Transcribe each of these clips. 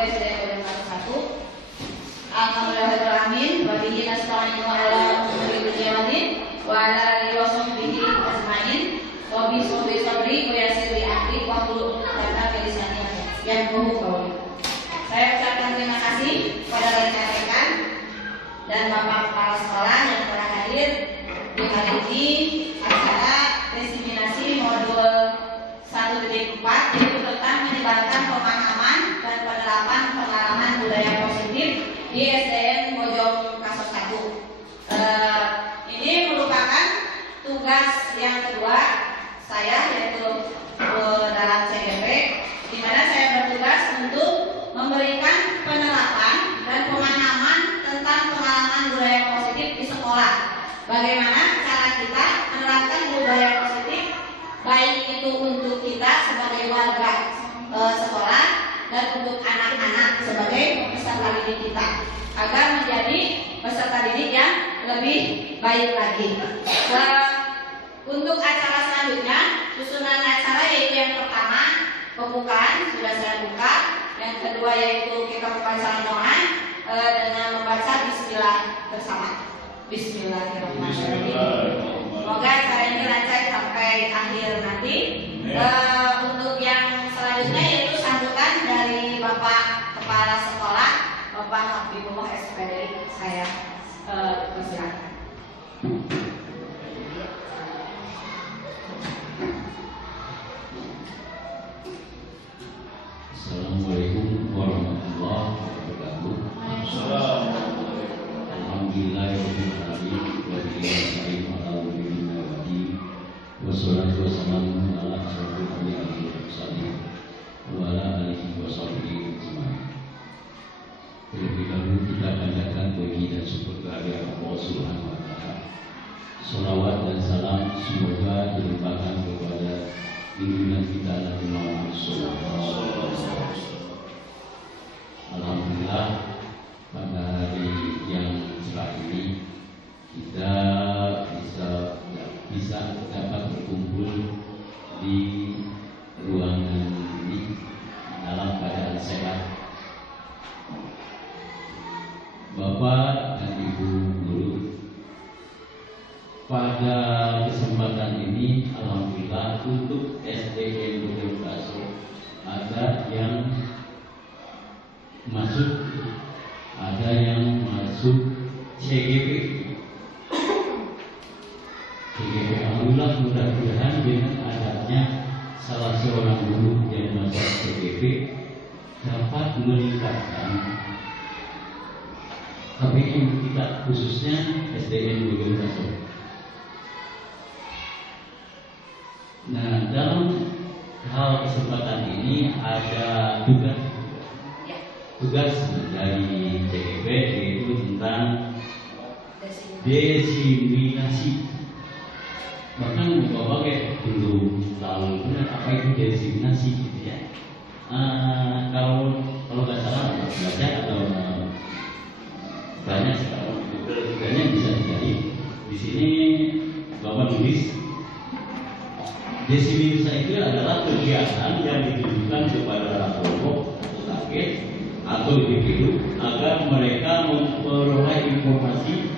SDN 1. Alhamdulillahirrahmanirrahim. Wa bihi nasta'inu ala umuri dunya wa din wa ala alihi wa sahbihi ajmain. Wa bi sabri wa yassir amri wa hlul 'uqdatam min lisani yafqahu qawli. Saya ucapkan terima kasih kepada rekan-rekan dan Bapak Kepala Sekolah yang telah hadir di hari ini acara diseminasi modul 1.4 yaitu tentang menyebarkan pemahaman dan penerapan pengalaman budaya positif di SDN Bojong Kasos 1. Ini merupakan tugas yang kedua saya, yaitu dalam CGP, di mana saya bertugas untuk memberikan penerapan dan pemahaman tentang pengalaman budaya positif di sekolah. Bagaimana cara kita menerapkan budaya positif, baik itu untuk kita sebagai warga sekolah dan untuk anak-anak sebagai peserta didik kita, agar menjadi peserta didik yang lebih baik lagi. Untuk acara selanjutnya, susunan acara yaitu yang pertama pembukaan sudah saya buka, yang kedua yaitu kita membaca doa dengan membaca Bismillah bersama. Bismillahirrahmanirrahim. Semoga acara ini lancar sampai akhir nanti. Untuk yang selanjutnya yaitu sambutan dari Bapak Kepala Sekolah, Bapak Habibullah SPD. Saya persilakan. Assalamualaikum warahmatullahi wabarakatuh. Alhamdulillahirobbilalamin wa bihi nasta'in ala umuri dunya wa din. Wassalatu wassalamu ala asyrofil anbiya'i wal mursalin wa ala alihi wa sahbihi ajmain. Terlebih dahulu kita panjatkan puji dan syukur kehadirat Allah Subhanahu wa taala. Shalawat dan salam semoga dilimpahkan kepada junjungan kita Nabi Muhammad sallallahu alaihi wasallam. Alhamdulillah, pada hari yang cerah ini kita bisa dapat berkumpul di ruangan ini dalam keadaan sehat. Bapak dan Ibu guru, pada kesempatan ini alhamdulillah untuk SDN Bojong Kasos ada yang masuk, ada yang masuk CGP. Alhamdulillah, mudah-mudahan dengan adanya salah seorang guru yang masuk CGP dapat meningkatkan KPM kita, khususnya SDN Bojong Kasos. Nah, dalam hal kesempatan ini ada tugas dari CGP yaitu tentang diseminasi. Bahkan Bapak belum tahu benar apa itu diseminasi gitu ya. Kalau nggak salah baca atau banyak sekarang banyak bisa dicari. Di sini Bapak tulis diseminasi itu adalah kegiatan yang ditujukan kepada kelompok atau target atau individu agar mereka memperoleh informasi,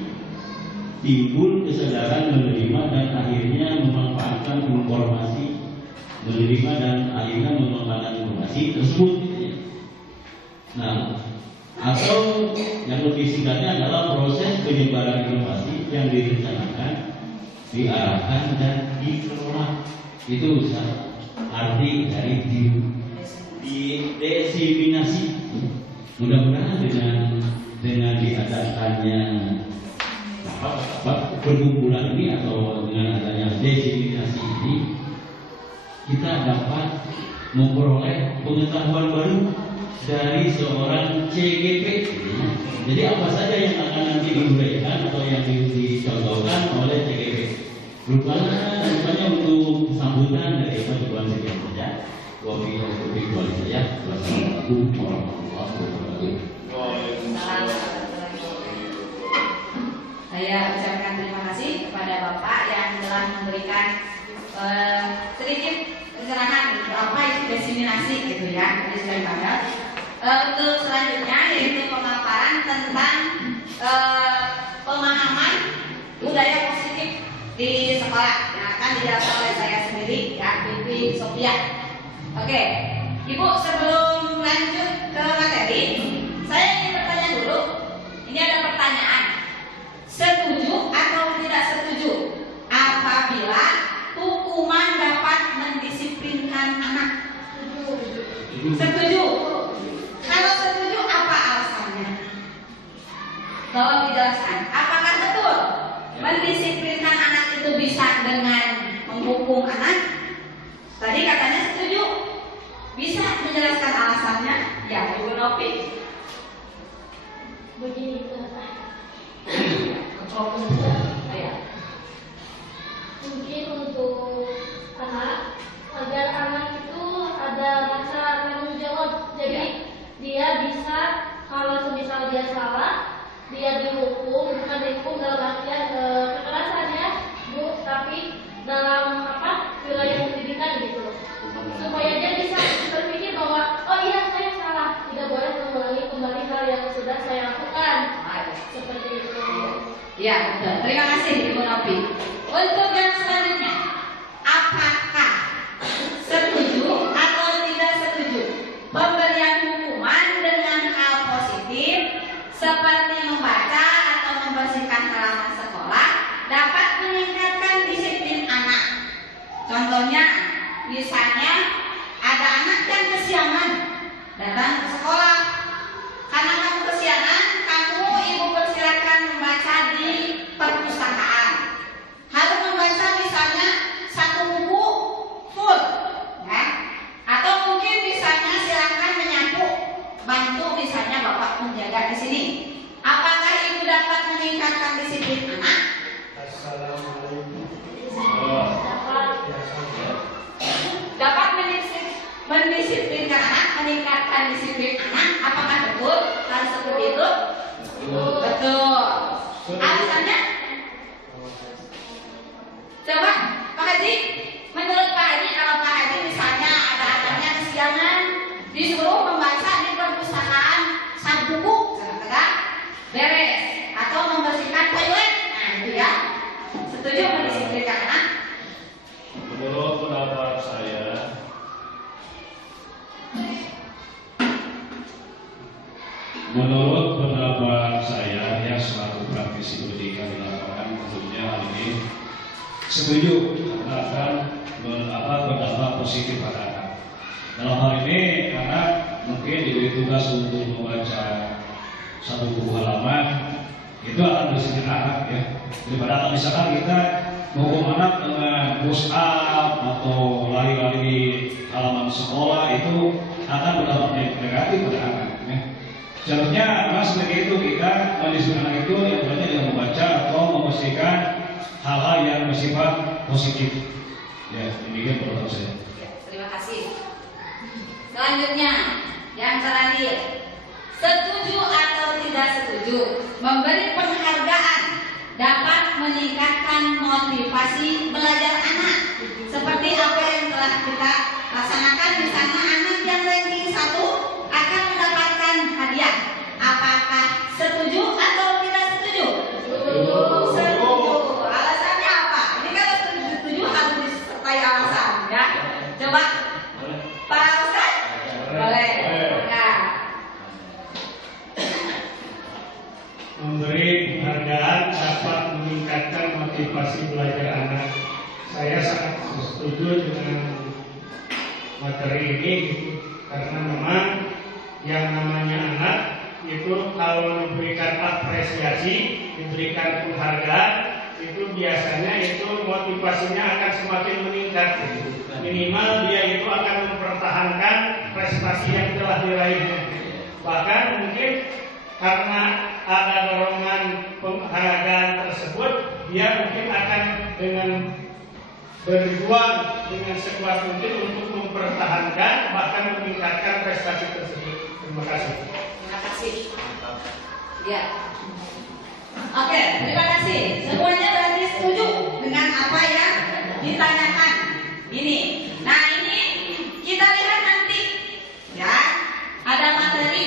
timbul kesadaran menerima dan akhirnya memanfaatkan informasi, menerima dan akhirnya memanfaatkan informasi tersebut. Nah, atau yang lebih singkatnya adalah proses penyebaran informasi yang direncanakan, diarahkan dan dikelola. Itu arti dari diseminasi. Mudah-mudahan dengan diadakannya perkumpulan ini atau dengan adanya diseminasi ini, kita dapat memperoleh pengetahuan baru dari seorang CGP. Jadi apa saja yang akan nanti diuraikan atau yang dicontohkan oleh CGP. Rupanya untuk sambutan dari Pak Iwan sekian saja. Wabillahi taufiq wal hidayah. Wassalamualaikum warahmatullahi wabarakatuh. Saya ucapkan terima kasih kepada Bapak yang telah memberikan sedikit pencerahan apa itu diseminasi gitu ya. Jadi sudah dibaca. Untuk selanjutnya yaitu pemaparan tentang pemahaman budaya positif di sekolah yang akan dijelaskan oleh saya sendiri, ya, Bibi Sofia. Oke, Ibu, sebelum lanjut ke materi, saya ingin bertanya dulu. Ini ada pertanyaan. Setuju atau tidak setuju apabila hukuman dapat mendisiplinkan anak? Setuju. Kalau setuju, apa alasannya? Tolong dijelaskan. Apakah betul mendisiplinkan anak itu bisa dengan menghukum anak? Tadi katanya setuju. Bisa menjelaskan alasannya? Ya, Ibu Novi. Begini, Ya. mungkin untuk anak, agar anak itu ada rasa tanggung jawab. Jadi dia bisa, kalau semisal dia salah, dia dihukum, bukan dihukum dalam artian kekerasan ya, Bu, tapi dalam wilayah pendidikan gitu, supaya dia bisa berpikir bahwa oh iya saya salah, tidak boleh mengulangi kembali hal yang sudah saya lakukan. Seperti itu. Ya, betul. Terima kasih Ibu Novi. Untuk yang selanjutnya, apakah setuju atau tidak setuju pemberian hukuman dengan hal positif seperti membaca atau membersihkan halaman sekolah dapat meningkatkan disiplin anak? Contohnya, misalnya ada anak yang kesiangan datang ke sekolah. Karena kamu kesiangan, kamu ibu persilakan membaca di perpustakaan. Harus membaca misalnya satu buku full, ya. Atau mungkin misalnya silakan menyapu, bantu misalnya bapak menjaga di sini. Apakah itu dapat meningkatkan disiplin anak? Assalamualaikum. Dapat mendisiplinkan anak, meningkatkan disiplin anak. Apakah betul hal seperti itu? Betul. Alasannya? Coba Pak Haji, menurut Pak Haji, kalau Pak Haji misalnya ada anaknya kesiangan, disuruh membaca di perpustakaan satu buku, kata-kata beres, atau membersihkan toilet, nah itu ya. Setuju mendisiplinkan anak? Menurut pendapat saya, yang selaku praktisi pendidikan di lapangan, tentunya hal ini setuju karena akan berdampak positif pada anak. Dalam hal ini, anak mungkin diberi tugas untuk membaca satu buku halaman, itu akan disiplin anak ya. Daripada misalkan kita menghukum anak dengan push up atau lari-lari di halaman sekolah, itu akan berdampak negatif pada anak ya. Seharusnya memang seperti itu, kita mendisiplinkan anak itu yang banyak dengan membaca atau membersihkan hal-hal yang bersifat positif. Ya, demikian pendapat saya. Terima kasih. Selanjutnya, yang terakhir, setuju atau tidak setuju memberi penghargaan dapat meningkatkan motivasi belajar anak, seperti apa yang telah kita laksanakan di sana. Anak yang ranking 1 akan mendapatkan hadiah. Apakah setuju atau tidak setuju? Setuju. Alasannya apa? Ini kalau setuju harus disertai alasan ya. Coba Pak Ustaz. Boleh. Nah. Memberi penghargaan dapat meningkatkan motivasi belajar anak. Saya sangat setuju dengan materi ini karena memang yang namanya anak itu kalau diberikan apresiasi, diberikan penghargaan, itu biasanya itu motivasinya akan semakin meningkat. Minimal dia itu akan mempertahankan prestasi yang telah diraihnya. Bahkan mungkin karena ada dorongan penghargaan tersebut, dia mungkin akan dengan berjuang dengan sekuat mungkin untuk mempertahankan bahkan meningkatkan prestasi tersebut. Terima kasih. Terima kasih. Ya. Oke, terima kasih. Semuanya berarti setuju dengan apa yang ditanyakan ini. Nah, ini kita lihat nanti ya. Ada materi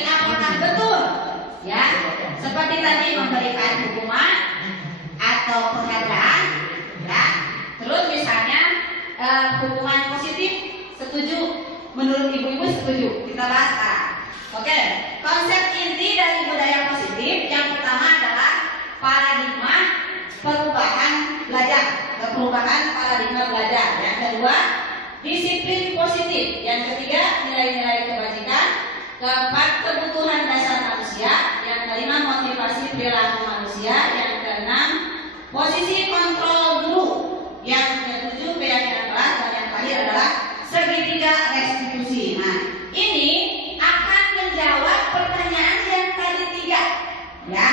dalam hubungan positif? Setuju? Menurut ibu-ibu setuju? Kita bahas sekarang. Oke, konsep inti dari budaya positif yang pertama adalah paradigma perubahan belajar. Perubahan paradigma belajar. Yang kedua, disiplin positif. Yang ketiga, nilai-nilai kebajikan. Keempat, kebutuhan dasar manusia. Yang kelima, motivasi perilaku manusia. Yang keenam, posisi kontrol guru. Yang ketujuh, keyakinan kelas. Dan yang terakhir adalah segitiga restitusi. Nah, ini akan menjawab pertanyaan yang tadi tiga. Ya,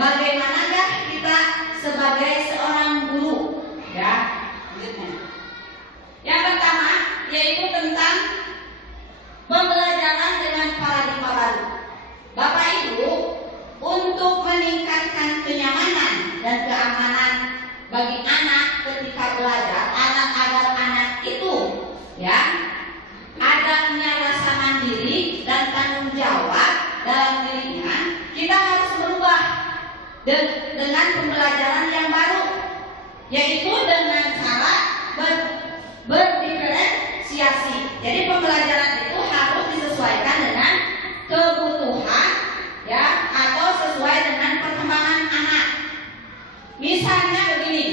bagaimanakah kita sebagai seorang guru? Ya, yang pertama yaitu tentang pembelajaran dengan paradigma baru. Bapak Ibu, untuk meningkatkan kenyamanan dan keamanan bagi anak ketika belajar, agar anak itu ya adanya rasa mandiri dan tanggung jawab dalam dirinya, kita harus berubah dengan pembelajaran yang baru, yaitu dengan cara berdiferensiasi. Jadi pembelajaran itu harus disesuaikan dengan kebutuhan ya, atau sesuai dengan perkembangan anak. Misalnya begini,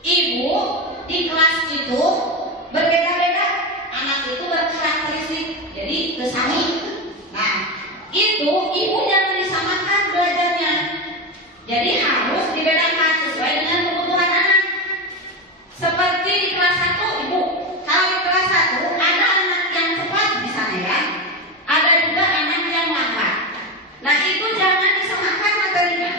ibu di kelas itu berbeda-beda, anak itu berkarakteristik, jadi kesami. Nah, itu ibu jangan disamakan belajarnya. Jadi harus dibedakan sesuai dengan kebutuhan anak. Seperti di kelas 1, ibu, kalau di kelas 1 ada anak yang cepat misalnya ya, ada juga anak yang lambat. Nah, itu jangan disamakan materinya,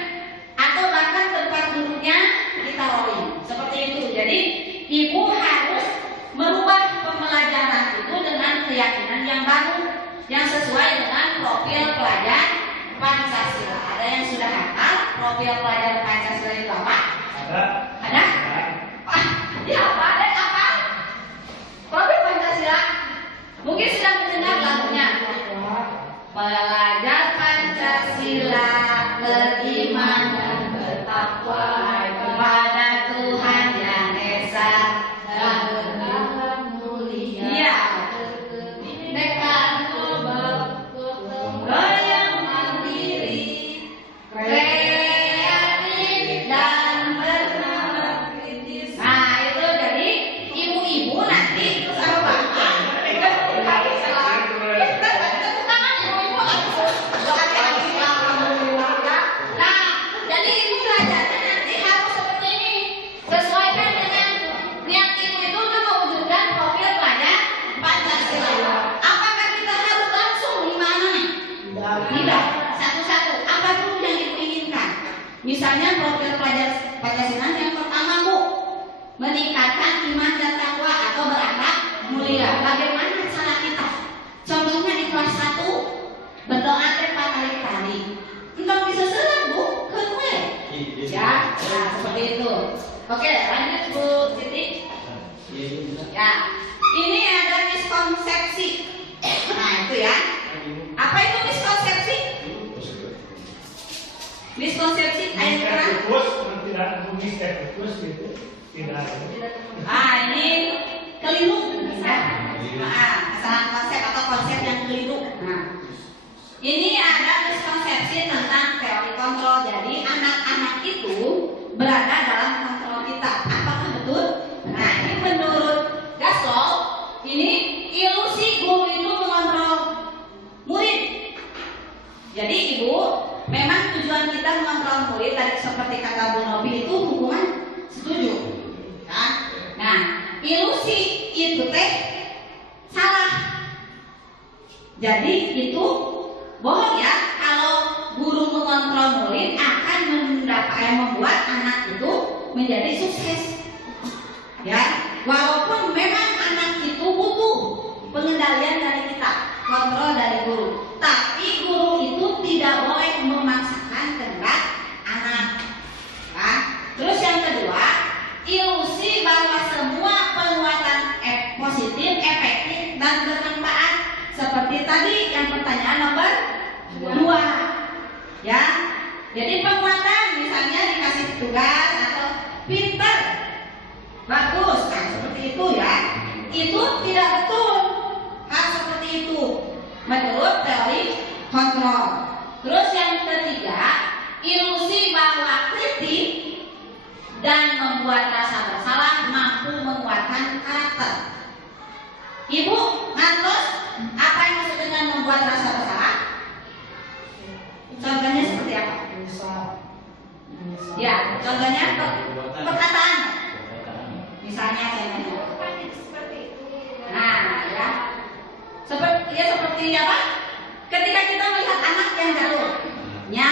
atau bahkan tempat duduknya kita rolling seperti itu. Jadi ibu harus merubah pembelajaran itu dengan keyakinan yang baru, yang sesuai dengan profil pelajar Pancasila. Ada yang sudah hafal profil pelajar Pancasila itu apa? Ada? Ya, ada apa? Profil Pancasila. Mungkin sudah mendengar lagunya. Pelajar Pancasila beriman dan bertakwa kepada Tuhan Yang Esa dan beragam mulia. Iya. Mereka goyang mandiri, kreatif dan bernalar kritis. Nah, itu jadi ibu-ibu nanti terus apa bapak? Jadi ibu belajarnya nanti harus seperti ini, sesuaikan dengan niat ibu itu untuk mewujudkan profil pelajar Pancasila. Apakah kita harus langsung gimana nih? Tidak, satu-satu. Apa dulu yang ibu inginkan? Misalnya profil pelajar Pancasila yang pertama, Bu, meningkatkan iman dan takwa atau berakhlak mulia. Bagaimana cara kita? Contohnya di kelas 1 berdoa 4 kali. Untuk bisa serang, Bu, ke gue. Ya, nah, seperti itu. Oke, lanjut Bu Siti. Ya, ini ada miskonsepsi. Nah, itu ya. Apa itu miskonsepsi? Miskonsepsi ayat kerang. Tidak tulis gitu. Tidak. Ini keliru. Kesalahan konsep atau konsep yang keliru. Nah, ini ada miskonsepsi tentang teori kontrol. Jadi anak-anak itu berada dalam kontrol kita. Apakah betul? Nah, ini menurut Gaslow, ini ilusi guru itu mengontrol murid. Jadi ibu, memang tujuan kita mengontrol murid tadi seperti kata Bu Novi itu hukuman setuju. Kan? Nah, ilusi itu teh salah. Jadi itu bohong ya, kalau guru mengontrol murid akan membuat anak itu menjadi sukses. Ya, walaupun memang anak itu butuh pengendalian dari kita, kontrol dari guru, tapi guru itu tidak boleh memaksakan kehendak anak. Nah, terus yang kedua, ilusi bahwa semua penguatan positif, efektif dan bermanfaat. Seperti tadi yang pertanyaan nomor 2. Ya. Jadi penguatan misalnya dikasih tugas atau pintar, bagus, kan seperti Itu ya, itu tidak betul. Hal seperti itu menurut teori kontrol. Terus yang ketiga, ilusi bahwa kritik dan membuat rasa bersalah mampu menguatkan karakter. Ibu ngantos apa yang maksud dengan membuat rasa bersalah? Contohnya seperti apa? Ya, contohnya perkataan. Misalnya nah, ya. Seperti apa? Ketika kita melihat anak yang jatuh. Ya.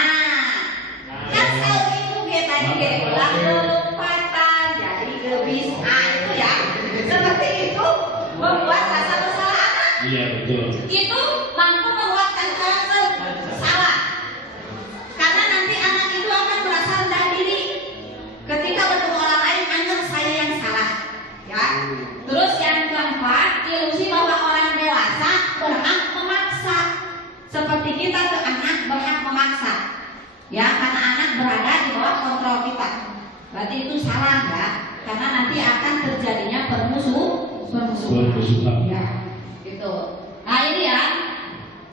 Kan kalau ibu dia tadi kayak ulang lompatan jadi gebis. Ah, itu ya. Seperti itu membuat rasa bersalah anak. Iya, betul. Itu mampu menguatkan karakter salah. Karena nanti anak itu akan merasa rendah diri ketika bertemu orang lain, anggap saya yang salah. Ya. Terus yang keempat, ilusi bahwa orang dewasa berhak memaksa. Seperti kita ke anak berhak memaksa. Ya, karena anak berada di bawah kontrol kita. Berarti itu salah ya. Karena nanti akan terjadinya permusuhan. Ya. Gitu. Nah, ini ya.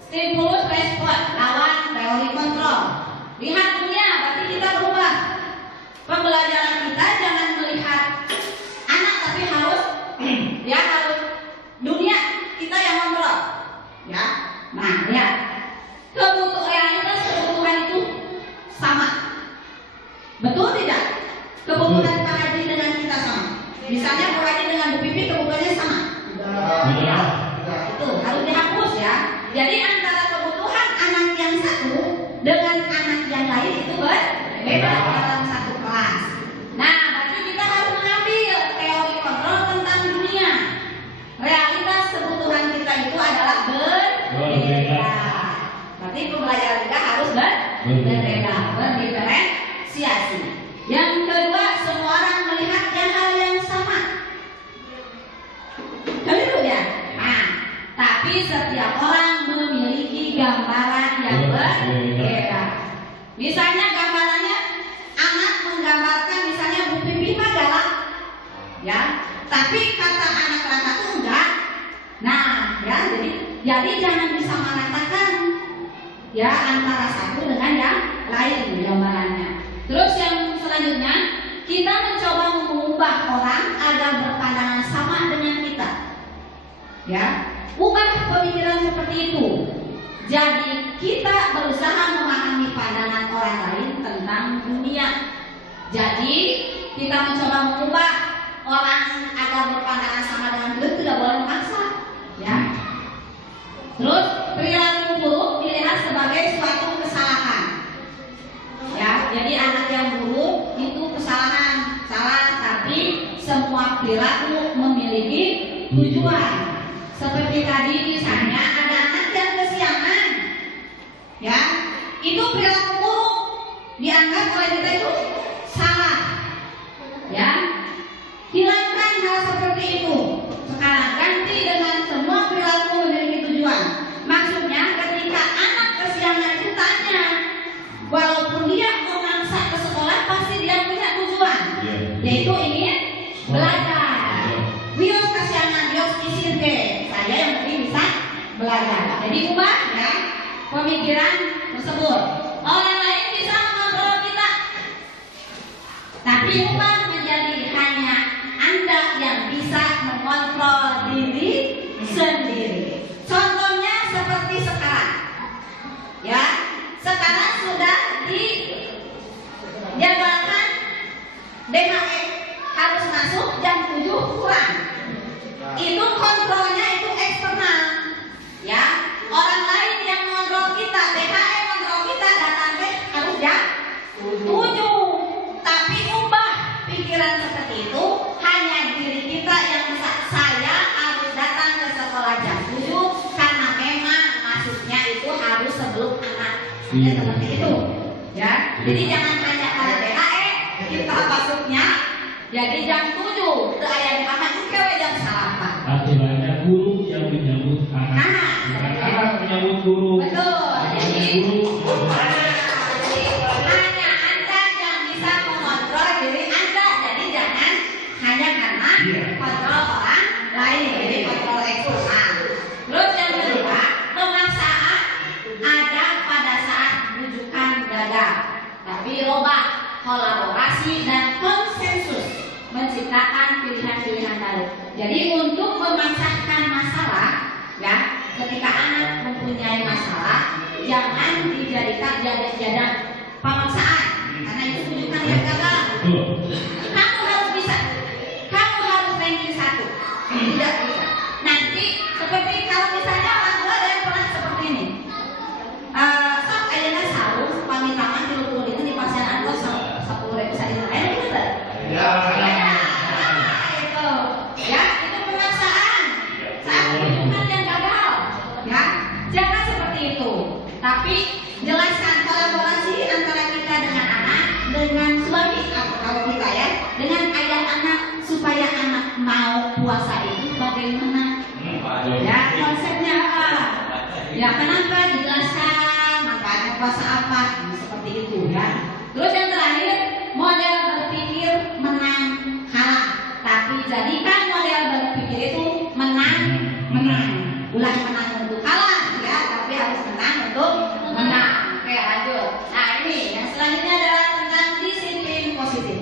Stimulus respon lawan teori kontrol. Lihat dunia, berarti kita berubah. Pembelajaran kita jangan melihat anak, tapi harus dunia kita yang kontrol. Ya. Nah, ya. Realitas kebutuhan itu sama. Betul tidak? Kebutuhan Pak Haji dengan kita sama. Misalnya Pak Haji dengan Bu Pipi kebutuhannya sama. Ya. Itu harus dihapus ya. Jadi antara kebutuhan anak yang satu dengan anak yang lain itu berbeda dalam satu kelas. Nah, berarti kita harus mengambil teori kontrol tentang dunia. Realitas kebutuhan kita itu adalah berbeda. Berarti pembelajaran kita harus berbeda, berdiferensiasi. Yang kedua, semua orang melihat hal yang sama. Keliru ya? Nah, tapi setiap orang memiliki gambaran yang berbeda. Misalnya gambarannya anak menggambarkan misalnya Bu Pipi galak, ya. Tapi kata anak Raka itu enggak. Nah, ya jadi jangan disamaratakan ya antara satu dengan yang lain gambarannya. Terus yang selanjutnya, kita mencoba mengubah orang agar berpandangan sama dengan kita. Ya, ubah pemikiran seperti itu. Jadi kita berusaha memahami pandangan orang lain tentang dunia. Jadi kita mencoba mengubah orang agar berpandangan sama dengan kita, tidak boleh memaksa. Ya. Terus perilaku buruk dilihat sebagai suatu kesalahan. Ya, jadi anak yang buruk itu kesalahan, salah, tapi semua perilaku memiliki tujuan. Seperti tadi misalnya ada anak yang kesiangan, ya, itu perilaku buruk dianggap oleh kita itu salah, ya. Hilangkan hal seperti itu. Sekarang ganti dengan semua perilaku memiliki tujuan. Maksudnya ketika anak kesiangan itu tanya, walaupun dia memaksa ke sekolah, pasti dia punya tujuan, yaitu ingin belajar. Wios kesiangan, wios isir ke saya yang penting bisa belajar. Jadi ubah ya pemikiran tersebut. Orang lain bisa mengontrol kita, tapi ubah menjadi hanya Anda yang bisa mengontrol diri sendiri. Contohnya seperti sekarang, ya. Sekarang sudah dijadwalkan DHE harus masuk jam 7 kurang. Itu kontrolnya itu eksternal, ya. Orang lain yang mengontrol kita, DHE kontrol kita, datang harus jam 7. Tapi ubah pikiran seperti itu, hanya diri kita yang bisa. Saya harus datang ke sekolah jam 7 karena memang masuknya itu harus sebelum anak. Ya, seperti itu, ya. Jadi jangan hanya pada DHE kita masuknya jadi jam 7 ke ayah di kamar itu kewe jam salapan. Aturannya guru yang menyambut anak, bukan anak menyambut guru. Betul. Jadi hanya Anda yang bisa mengontrol diri Anda. Jadi jangan hanya karena kontrol orang lain, jadi kontrol eksternal. Terus yang kedua, pemaksaan ada pada saat rujukan gagal, tapi robah, kolaborasi dan konsensus menciptakan pilihan-pilihan baru. Jadi untuk memasahkan masalah, ya, ketika anak mempunyai masalah, jangan dijadikan jadak-jadak pemaksaan, karena itu rujukan yang gagal. Kamu harus bisa, kamu harus ranking 1, tidak bisa. Nanti seperti kalau misalnya orang tua ada yang pernah seperti ini, sok ayeuna sarung pamit tangan di luhur itu di pasar angkot 10.000 saja. Ada betul? Ya. Itu, ya itu pemaksaan. Saat rujukan yang gagal, ya jangan seperti itu. Tapi jelaskan kolaborasi antara kita dengan anak, dengan suami atau kalau kita ya, dengan ayah anak supaya anak mau puasa itu bagaimana? Ya konsepnya apa? Ya kenapa dijelaskan manfaatnya puasa apa? Seperti itu ya. Terus yang terakhir, model berpikir menang kalah. Tapi jadikan model berpikir itu menang. Ulah menang untuk kalah ya, tapi harus menang untuk menang. Oke lanjut. Nah ini yang selanjutnya adalah tentang disiplin positif.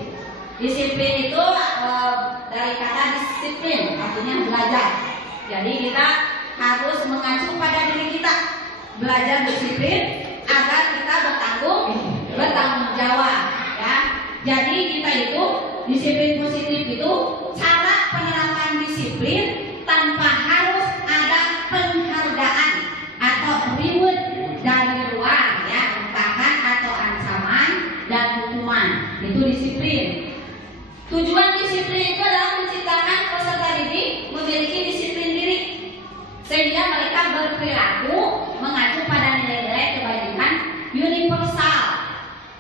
Disiplin itu dari kata disiplin artinya belajar. Jadi kita harus mengacu pada diri kita, belajar disiplin agar kita bertanggung jawab ya. Jadi kita itu disiplin positif itu cara penerapan disiplin tanpa harus ada penghargaan atau reward dari luar ya, bahkan atau ancaman dan hukuman. Itu disiplin. Tujuan disiplin itu adalah menciptakan peserta didik memiliki disiplin diri sehingga mereka berperilaku mengacu pada nilai-nilai kebajikan universal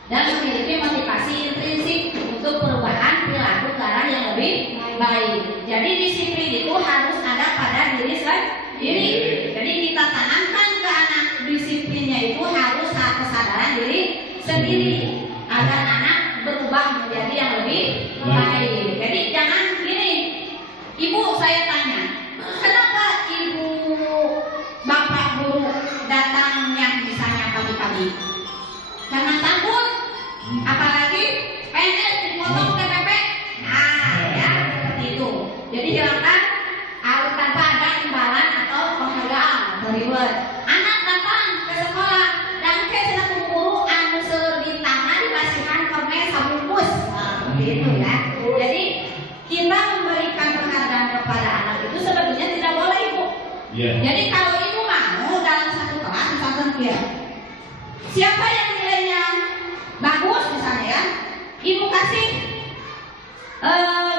dan memiliki motivasi intrinsik untuk perubahan perilaku ke arah yang lebih baik. Jadi disiplin itu harus ada pada diri sendiri. Jadi kita tanamkan ke anak disiplinnya itu harus kesadaran diri sendiri agar anak berubah menjadi yang lebih baik. Jadi jangan gini, ibu saya tanya, kenapa ibu bapak guru datangnya misalnya pagi-pagi? Karena takut, apalagi PNS dipotong TPP. Nah, ya seperti itu. Jadi silakan harus tanpa ada imbalan atau penghargaan atau reward. Anak datang ke sekolah dan ke selaku guru anu di tangan dikasihkan permen sabungkus. Gitu ya. Jadi kita memberikan penghargaan kepada anak itu sebetulnya tidak boleh ibu. Yeah. Jadi kalau ibu mau dalam satu kelas misalkan dia, siapa yang nilainya bagus misalnya ya, ibu kasih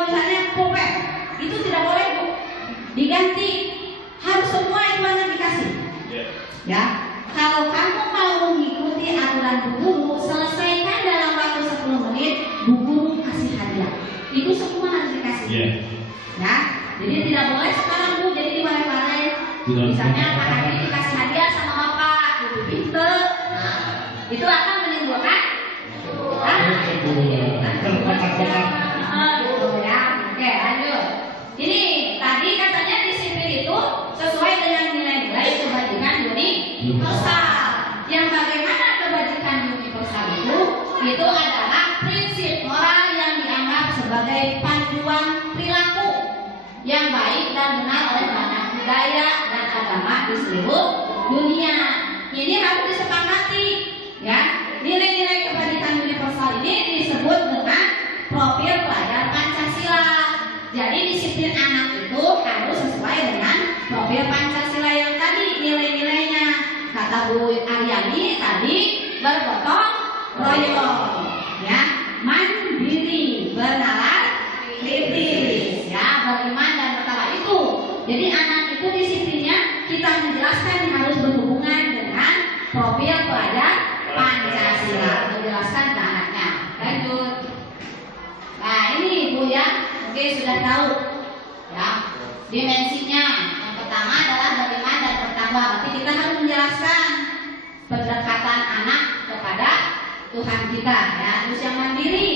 misalnya pulpen, itu tidak boleh ibu, diganti, harus semua itu anak dikasih. Yeah. Ya, kalau kamu mau mengikuti aturan bu guru, selesaikan dalam waktu 10 menit, bu guru kasih hadiah. Itu semua harus dikasih. Yeah. Ya, jadi tidak boleh sekarang bu, jadi dimarahin. Tidak. Misalnya Pak Hadi dikasih hadiah sama bapak, ibu pinter. Nah, itu akan menimbulkan ya. Oke, lanjut. Ini tadi katanya disiplin itu sesuai dengan nilai-nilai kebajikan universal. Yang bagaimana kebajikan universal itu adalah prinsip moral yang dianggap sebagai panduan perilaku yang baik dan benar oleh banyak budaya dan agama di seluruh dunia. Ini harus disepakati, ya. Nilai-nilai kebajikan universal ini disebut dengan profil pelajar Pancasila. Jadi disiplin anak itu harus sesuai dengan profil Pancasila yang tadi nilai-nilainya. Kata Bu Aryani tadi bergotong royong, ya, mandiri, bernalar kritis, ya, beriman dan bertakwa itu. Jadi anak itu disiplinnya kita menjelaskan harus berhubungan dengan profil pelajar Pancasila, menjelaskan ke anaknya. Lanjut. Nah ini Bu ya, mungkin sudah tahu ya dimensinya. Yang pertama adalah beriman dan bertakwa. Tapi kita harus menjelaskan pendekatan anak kepada Tuhan kita ya. Terus yang mandiri.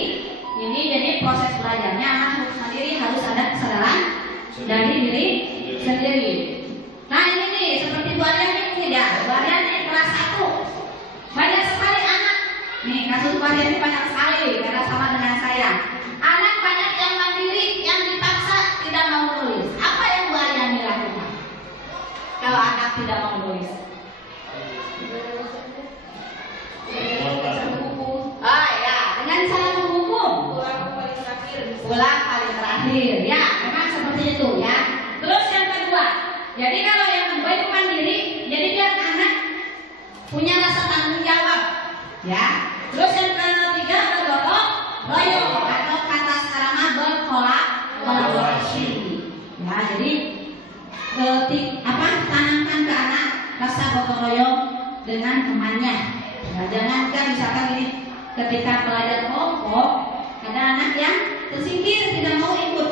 Ini jadi proses belajarnya anak harus mandiri, harus ada kesadaran dari diri tidak mau menulis? Ah ya, dengan cara menghukum. Ulang paling terakhir, ya, memang seperti itu ya. Terus yang kedua, jadi kalau yang membaikkan diri, jadi biar anak punya rasa tanggung jawab, ya. Terus yang ketiga, bergotong royong atau kata sekarang mah berkolaborasi. Ya, jadi tanamkan ke anak rasa gotong royong dengan temannya. Nah, jangankan misalkan ini ketika belajar kelompok ada anak yang tersingkir tidak mau ikut.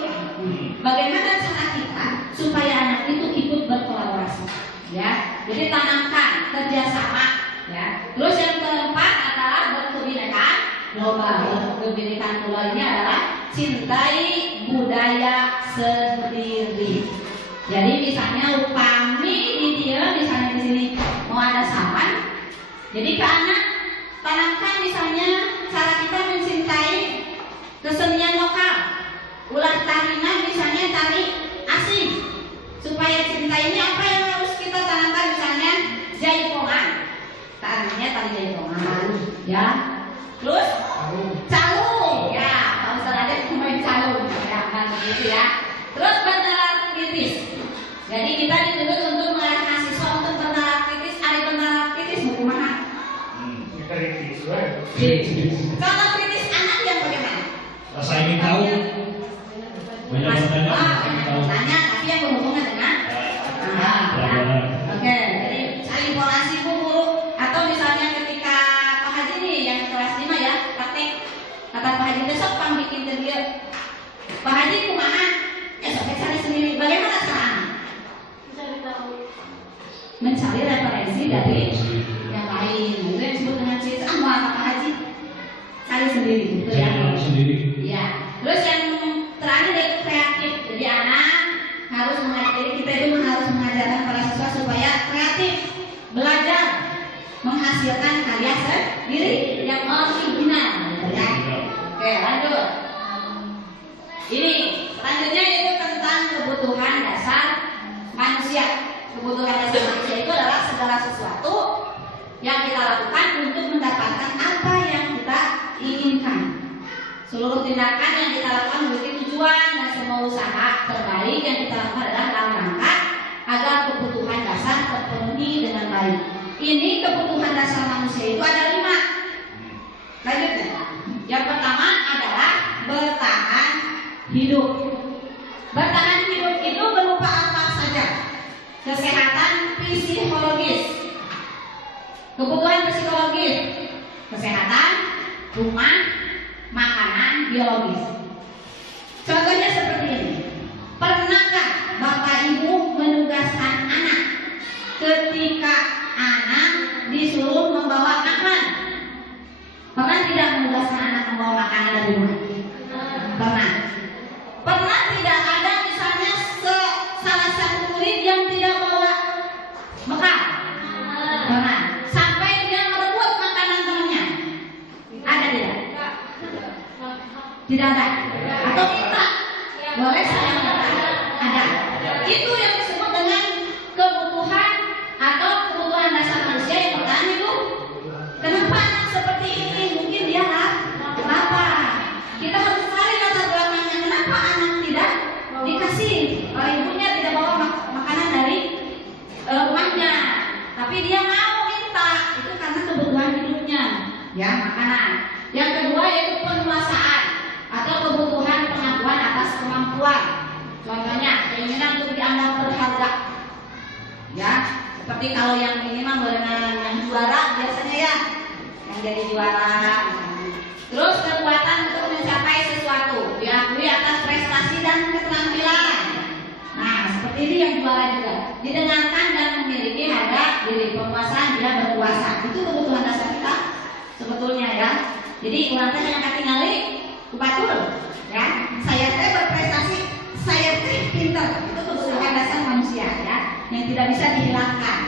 Bagaimana cara kita supaya anak itu ikut berkolaborasi? Ya, jadi tanamkan kerjasama. Ya. Terus yang keempat adalah berkebinekaan global. Berkebinekaan global ini adalah cintai budaya sendiri. Jadi misalnya upami di dia misalnya di sini mau ada sawan, jadi ke anak tanamkan misalnya cara kita mencintai kesenian lokal. Ulah tarina misalnya tari asing. Supaya cinta ini apa yang harus kita tanamkan misalnya jaipongan. Tarinya tari jaipongan, ya. Terus calung, ya. Kalau misalnya ada main calung, ya kan begitu ya. Terus bernalar kritis. Jadi kita dituntut untuk mengarahkan mahasiswa untuk bernalar kritis. Ada bernalar kritis mau kemana? Kritis, Kalau kritis anak yang bagaimana? Rasa ingin tahu. Banyak bertanya, ingin tahu. Tanya, tapi yang berhubungan dengan Pelajaran. Oke, jadi cari informasi Bu guru. Atau misalnya ketika Pak Haji nih yang kelas 5 ya, praktek. Kata Pak Haji besok Pak bikin ke dia. Pak Haji kumaha? Ya sampai cari sendiri. Bagaimana caranya? Mencari tahu. Mencari referensi dari yang lain. Itu yang disebut dengan cerita. Mau apa Pak Haji? Cari sendiri gitu ya. Cari sendiri. Ya. Terus yang terakhir dari kreatif. Jadi anak harus mengajari, kita itu harus mengajarkan para siswa supaya kreatif, belajar, menghasilkan karya sendiri yang original. Ya. Oke, lanjut. Ini selanjutnya yaitu tentang kebutuhan dasar manusia. Kebutuhan dasar manusia itu adalah segala sesuatu yang kita lakukan untuk mendapatkan apa yang kita inginkan. Seluruh tindakan yang kita lakukan memiliki tujuan dan semua usaha terbaik yang kita lakukan adalah dalam rangka agar kebutuhan dasar terpenuhi dengan baik. Ini kebutuhan dasar manusia itu ada 5. Lanjutnya. Yang pertama adalah bertahan hidup. Bertahan hidup itu berupa apa saja? Kesehatan psikologis. Kebutuhan psikologis, kesehatan, rumah, makanan, biologis. Contohnya seperti ini. Pernahkah Bapak Ibu menugaskan anak ketika anak disuruh membawa makan? Pernah tidak menugaskan anak membawa makanan dari rumah? Pernah. Pernah tidak ada misalnya salah satu murid yang tidak bawa bekal? Pernah. Sampai dia merebut makanan temannya. Ada tidak? Tidak ada. Atau minta? Boleh saya minta? Ada. Itu yang disebut dengan kebutuhan atau kebutuhan dasar manusia yang bertahan hidup. Kenapa anak seperti ini? Mungkin dia lapar. Kita harus cari latar belakangnya. Kenapa anak tidak dikasih oleh ibunya, tidak bawa makanan dari rumahnya, tapi dia mau minta? Itu karena kebutuhan hidupnya, ya, makanan. Yang kedua yaitu penguasaan atau kebutuhan pengakuan atas kemampuan. Contohnya keinginan untuk dianggap berharga, ya, seperti kalau yang ini mah berenang yang juara biasanya ya, yang jadi juara. Terus kekuatan untuk mencapai sesuatu, diakui atas prestasi dan keterampilan. Nah, seperti ini yang juara juga. Didengarkan dan memiliki harga diri, penguasaan, dia berkuasa. Itu kebutuhan dasar kita sebetulnya ya. Jadi orang teh yang katingali kubatur, ya. Saya teh berprestasi, saya teh pintar. Itu kebutuhan dasar manusia ya, yang tidak bisa dihilangkan.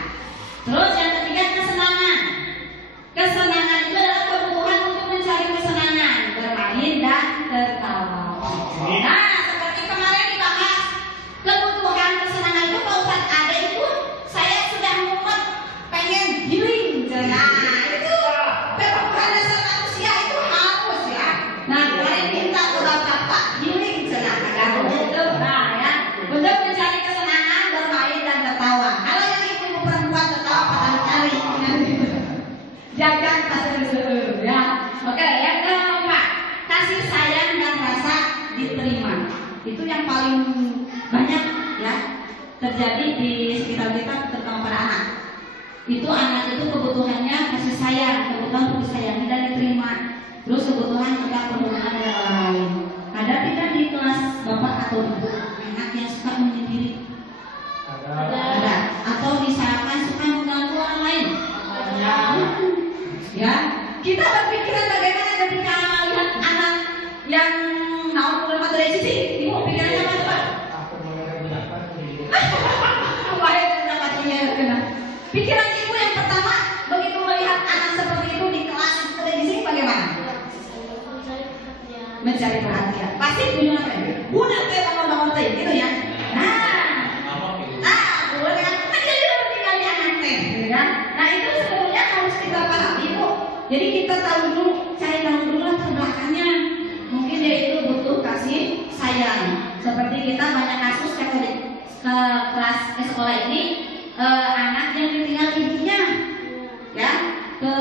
Terus yang ketiga kesenangan. Kesenangan itu adalah kebutuhan untuk mencari kesenangan, bermain dan tertawa. Nah, seperti kemarin dibahas kebutuhan kesenangan itu Pak Ustadz ada itu saya sudah Itu yang paling banyak ya terjadi di sekitar kita, terutama pada anak. Itu anak itu kebutuhannya kasih sayang, kebutuhan disayangi dan diterima. Terus kebutuhan kita perhubungan dengan orang lain. Ada tidak di kelas bapak atau ibu anak yang suka menyendiri? Ada. Atau misalkan suka mengganggu orang lain? Ada. Ya, kita berpikiran bagaimana ketika melihat anak yang mau berapa dari sisi, ibu pikirannya apa Pak? Apa yang mendapatnya kena? Pikiran ibu yang pertama begitu melihat anak seperti itu di kelas televisi bagaimana? Mencari perhatian. Pasti punya apa ya? Bunda teh bangun-bangun teh gitu ya. Boleh kan? Menjadi tinggal di anak teh, gitu kan? Nah itu sebenarnya harus kita pahami Bu. Jadi kita tahu dulu, cari tahu dulu latar belakangnya. Mungkin dia itu butuh kasih sayang. Seperti kita banyak kasus yang ke kelas sekolah ini anak yang ditinggal ibunya, ya ke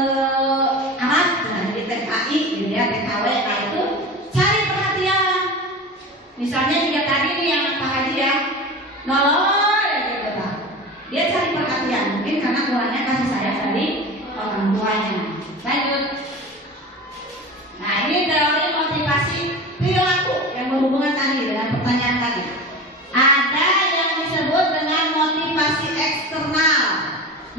Arab, nah di TKI, gitu ya TKW, nah itu cari perhatian. Misalnya dia tadi nih yang Pak Haji ya, nolong gitu Pak. Dia cari perhatian, mungkin karena kurangnya kasih sayang dari orang tuanya. Lanjut. Nah ini teori motivasi perilaku yang berhubungan tadi dengan pertanyaan tadi. Ada yang disebut dengan motivasi eksternal,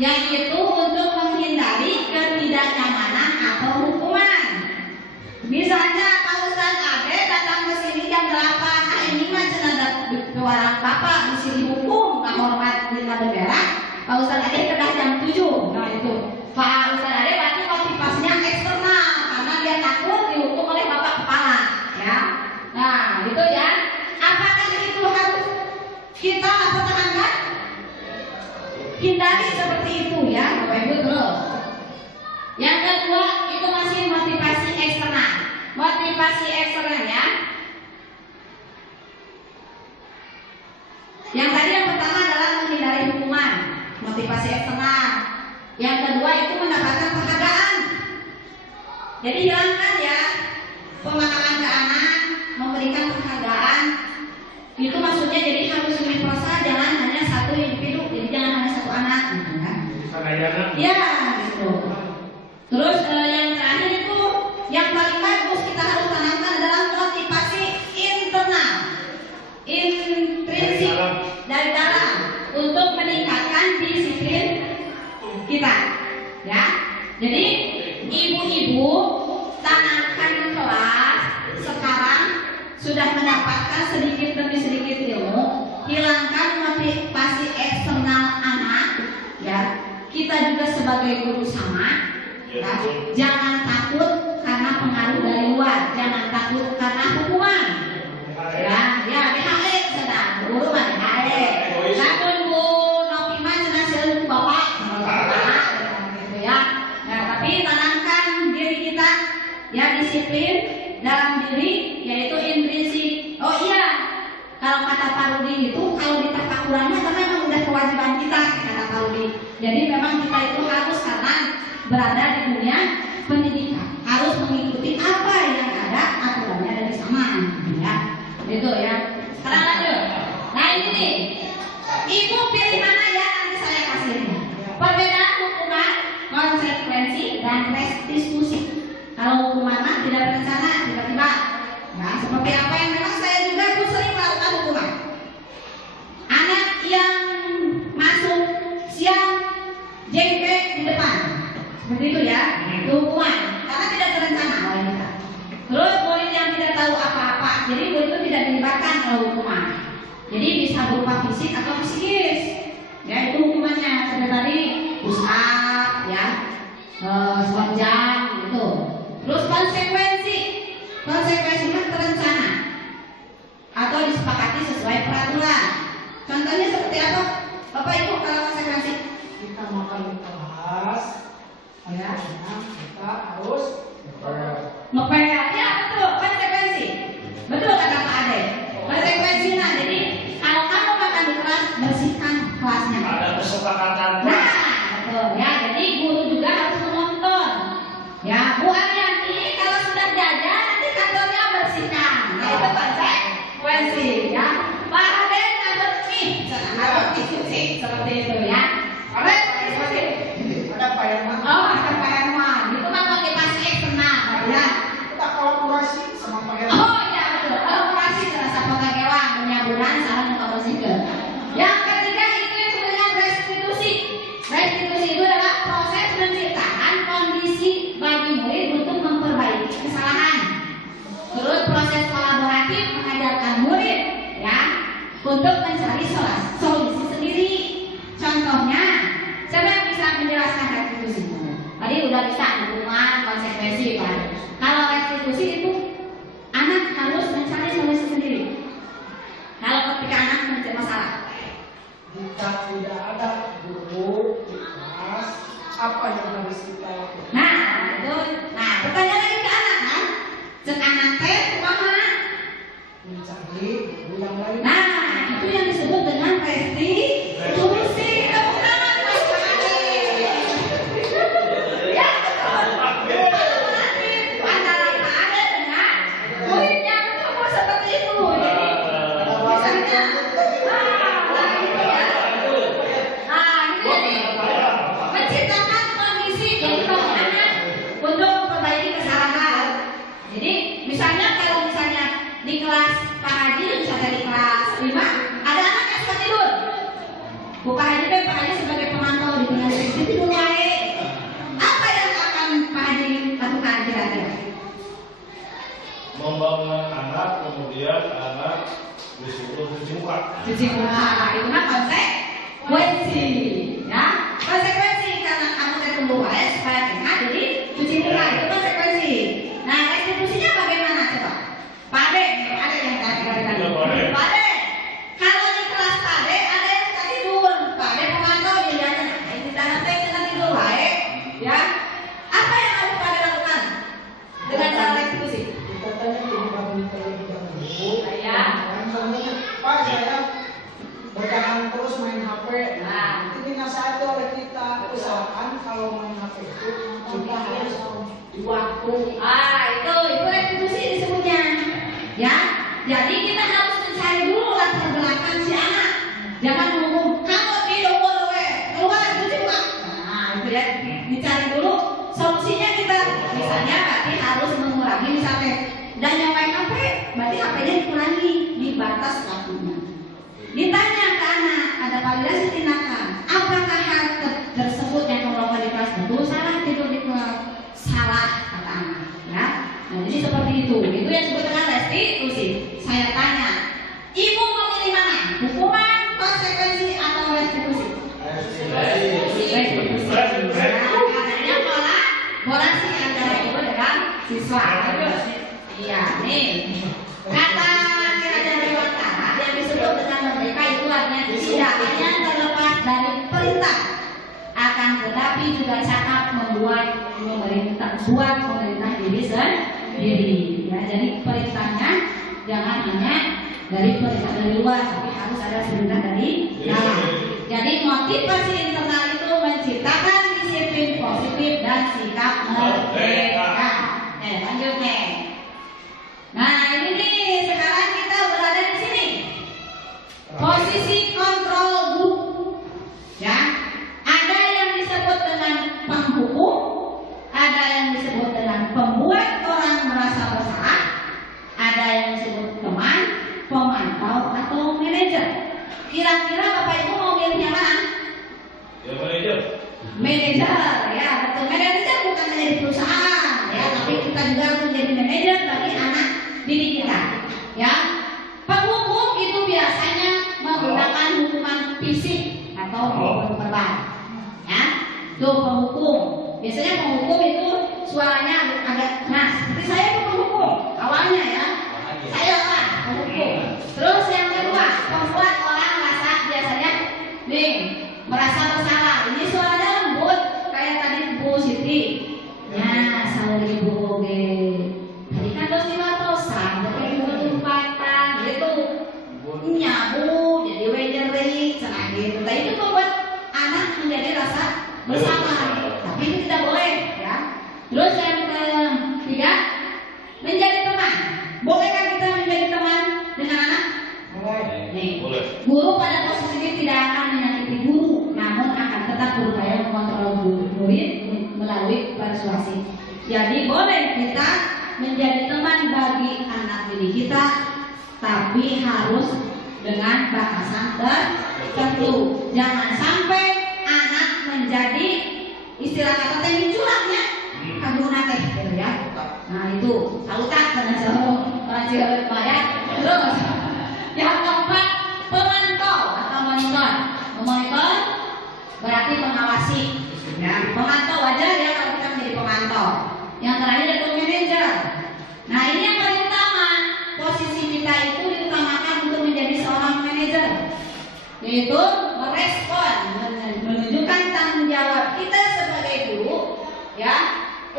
yaitu untuk menghindari ketidaknyamanan atau hukuman. Misalnya Pak Ustaz Ade datang ke sini jam 8, nah ini mah cenah orang bapak di sini hukum, nggak hormat di bendera. Pak Ustaz Ade kedah jam 7, nah itu Pak Ustaz Ade berarti motivasinya eksternal karena dia takut dihukum oleh bapak kepala, ya. Nah itu ya. Apakah itu harus kita pertahankan? Hindari seperti itu ya, Bapak Ibu terus. Yang kedua itu masih motivasi eksternal. Motivasi eksternal ya. Yang tadi yang pertama adalah menghindari hukuman, motivasi eksternal. Yang kedua itu mendapatkan penghargaan. Jadi hilangkan ya pemahaman ke anak, memberikan penghargaan. Itu maksudnya jadi harus universal, jangan hanya satu individu, jadi jangan hanya satu anak, gitu kan? Ya, gitu. Terus yang terakhir itu yang paling bagus kita harus tanamkan adalah motivasi internal, intrinsik dari dalam untuk meningkatkan disiplin kita, ya. Jadi ibu-ibu tanamkan kelas sekarang sudah mendapatkan sedikit demi sedikit ilmu, hilangkan motivasi eksternal anak, ya. Kita juga sebagai guru sama, ya. Jangan takut karena pengaruh dari luar, jangan takut karena hukuman, ya. Ya, DHE sedang guru mah DHE. Namun Bu Nopima cenah seueur bapak, gitu ya. Nah, tapi tanamkan diri kita, ya disiplin dalam diri, yaitu intrinsik. Oh iya, kalau kata Pak Rudi itu kalau di tapakurannya karena memang udah kewajiban kita, kata Pak Rudi. Jadi memang kita itu harus karena berada di dunia pendidikan harus mengikuti apa yang ada aturannya dari zaman, ya. Itu ya. Sekarang lanjut. Nah ini nih, ibu pilih mana ya nanti saya kasih ini. Perbedaan hukuman, konsekuensi dan restitusi. Kalau hukuman mah tidak berencana, tiba-tiba, nah seperti apa yang memang saya juga itu sering melakukan hukuman. Anak yang masuk siang jengkel di depan, seperti itu ya, itu hukuman karena tidak terencana oleh kita. Terus murid yang tidak tahu apa-apa, jadi murid itu tidak dilibatkan oleh hukuman. Jadi bisa berupa fisik atau psikis, ya itu hukumannya. Seperti tadi push up, ya, lonjang, gitu. Terus konsekuensinya terencana atau disepakati sesuai peraturan. Contohnya seperti apa, Bapak Ibu kalau konsekuensi? Kita makan di kelas, Ya, kita harus ngepel, ya betul konsekuensi. Betul kata Pak Ade. Konsekuensinya, jadi kalau kamu makan di kelas bersihkan kelasnya. ada kesepakatan. Nah, betul ya. Jadi guru juga harus menonton. Ya, Bu Ariani kalau sudah jajan nanti kantornya bersihkan. Nah, itu konsekuensi. seperti itu ya. Oleh Ada Pak Herman. oh ada Pak Herman, itu mah pakai pasti senang ya. Kita kolaborasi sama Pak Herman. Oh iya betul, kolaborasi terasa pengagewang penyaburan salam kolaborasi ke. Yang ketiga itu yang sebenarnya restitusi. Restitusi itu adalah proses menciptakan kondisi bagi murid untuk memperbaiki kesalahan. Terus proses kolaboratif mengajarkan murid ya untuk mencari solusi sendiri. Contohnya, siapa yang bisa menjelaskan restitusi? Tadi udah bisa hukuman, konsekuensi kan. Kalau restitusi itu anak harus mencari solusi sendiri. Kalau ketika anak mencari masalah, Jika tidak ada guru di kelas, apa yang harus kita lakukan? nah itu, nah bertanya lagi ke anak kan, cek anak teh kumaha? Mencari guru yang lain. Nah itu yang disebut dengan restitusi. Tepuk tangan Mas Ade. Ya betul. Kolaboratif antara Pak Ade dengan muridnya betul seperti itu. Jadi misalnya, nah itu ya. Nah itu jadi menciptakan kondisi bagi anak untuk memperbaiki kesalahan. Jadi misalnya kalau misalnya di kelas Pak Haji misalnya di kelas 5 ada anak yang suka tidur. Bukan Haji kan Pak Haji sebagai pemantau di tengah itu tidur wae. Apa yang akan Pak Haji lakukan kira-kira? Membangun anak, kemudian anak disuruh cuci muka. Cuci muka itu mah konsekuensi ya. Konsekuensi karena kamu tunggu wae supaya kita jadi cuci muka itu konsekuensi. Nah restitusinya bagaimana coba? Pak Ade yang tadi. Pak Ade, kalau di kelas Pak Ade ada yang suka tidur, Pak Ade pemantau dilihat di tanah teh jangan tidur wae, ya. Apa yang harus Pak Ade lakukan dengan cara restitusi? Kita tanya ke Bapak terlebih dahulu. Saya. Misalnya, Pak saya bertahan terus main HP. Nah. Ini nasihati oleh kita. Usahakan kalau main HP itu kita harus di waktu. Itu restitusi disebutnya, ya. Jadi kita harus mencari dulu latar belakang si anak. Jangan ngomong kamu tidur keluar cuci muka. Nah itu ya, dicari dulu solusinya kita. Misalnya berarti harus mengurangi misalnya dan yang main HP, berarti HP-nya dikurangi di batas waktunya. Ditanya ke anak, ada validasi tindakan. Apakah hal tersebut yang kamu lakukan di kelas betul salah tidur di kelas? Salah kata anak, ya. Nah jadi seperti itu yang disebut dengan restitusi. Saya tanya, ibu memilih mana? Hukuman, konsekuensi atau restitusi? Restitusi. Nah, katanya kolaborasi antara ibu dengan siswa. Iya, nih. Kata Raja Dewantara yang disebut dengan merdeka itu artinya tidak hanya terlepas dari perintah, akan tetapi juga cakap membuat pemerintah diri sendiri. Ya, jadi perintahnya jangan hanya dari perintah dari luar, tapi harus ada perintah dari dalam. Jadi motivasi internal itu menciptakan disiplin positif dan sikap merdeka. Lanjut nih. Nah ini nih sekarang kita berada di sini. Posisi kontrol guru. Ya, ada yang disebut dengan penghukum, ada yang disebut dengan pembuat orang merasa bersalah, ada yang disebut teman, pemantau atau manajer. Kira-kira Bapak Ibu mau milih yang mana? Ya manajer. Manajer, ya betul. Manajer bukan hanya di perusahaan, ya, tapi kita juga harus menjadi manajer bagi anak didik kita. Ya, penghukum itu biasanya menggunakan hukuman fisik atau hukuman verbal. Ya, itu penghukum. Biasanya penghukum itu suaranya agak keras. Seperti saya itu penghukum awalnya ya. Saya lah penghukum. Terus yang kedua, membuat orang merasa biasanya nih merasa bersalah. Ini suaranya lembut kayak tadi Bu Siti. Ya, salah ibu oke. Tadi kan terus dimatosan, tapi ibu tempatan gitu. Nyabu jadi wejeri, cenah gitu. Nah itu membuat anak menjadi rasa bersalah. Tapi itu tidak boleh, ya. Terus yang ketiga, menjadi teman. Bolehkah kita menjadi teman dengan anak? Mulai. Nih, Boleh. guru pada posisi ini tidak akan menyakiti tetap berupaya mengontrol murid melalui persuasi. Jadi boleh kita menjadi teman bagi anak didik kita, tapi harus dengan batasan tertentu. Jangan sampai anak menjadi istilah kata teh curangnya, kaguna teh gitu ya. Nah itu salutak karena selalu orang ya. Terus yang keempat, pemantau atau monitor. Memonitor berarti mengawasi. Ya, pemantau wajar ya kalau kita menjadi pemantau. Yang terakhir itu manajer. Nah ini yang paling utama, posisi kita itu diutamakan untuk menjadi seorang manajer, yaitu merespon, menunjukkan tanggung jawab kita sebagai guru ya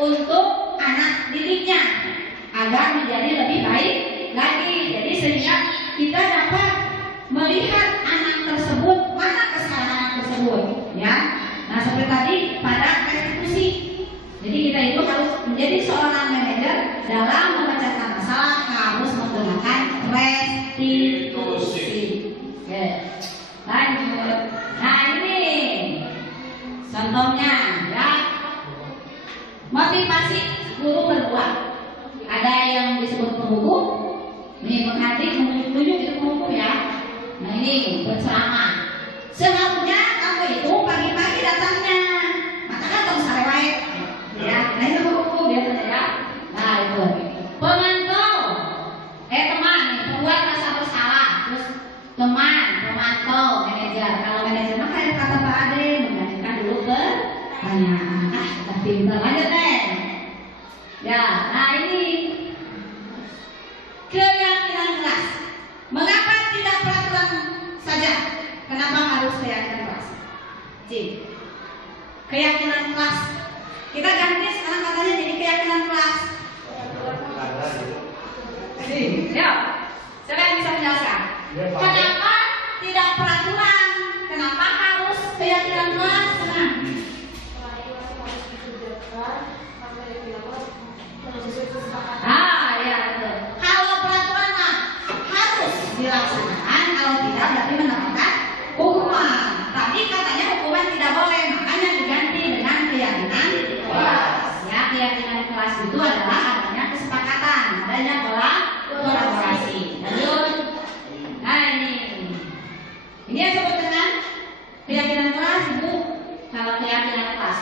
untuk anak didiknya agar menjadi lebih baik lagi. Jadi sehingga kita dapat melihat anak tersebut, mana kesalahan anak tersebut ya. Nah seperti tadi pada restitusi. Jadi kita itu harus menjadi seorang manajer dalam memecahkan masalah, harus menggunakan restitusi. Oke. Lanjut. Nah ini contohnya ya. Motivasi guru berbuat. Ada yang disebut penghukum. Nih menghadik, menunjuk itu penghukum ya. Nah ini berceramah. Seharusnya kamu itu pagi-pagi datangnya. Maka kan kamu sare wae. Ya, nah itu penghukum biasanya ya. Nah itu. Pemantau. Teman, pembuat rasa bersalah. Terus teman, pemantau, manajer. Kalau manajer mah kayak kata Pak Ade, mengajukan dulu pertanyaan. Tapi bentar lanjut deh. Ya, nah ini keyakinan kelas. Mengapa tidak peraturan saja? Kenapa harus keyakinan kelas? Keyakinan kelas. Kita ganti sekarang katanya jadi keyakinan kelas. Ya, siapa yang bisa menjelaskan? Kenapa tidak peraturan? Kenapa harus keyakinan kelas? Nah. Ya betul. Kalau peraturan harus dilaksanakan, kalau tidak berarti mendapatkan hukuman. Tadi katanya hukuman tidak boleh, makanya diganti dengan keyakinan kelas. Ya, keyakinan kelas itu adalah adanya kesepakatan, adanya kolaborasi. Lanjut. Nah ini yang disebut dengan keyakinan kelas itu. Kalau keyakinan kelas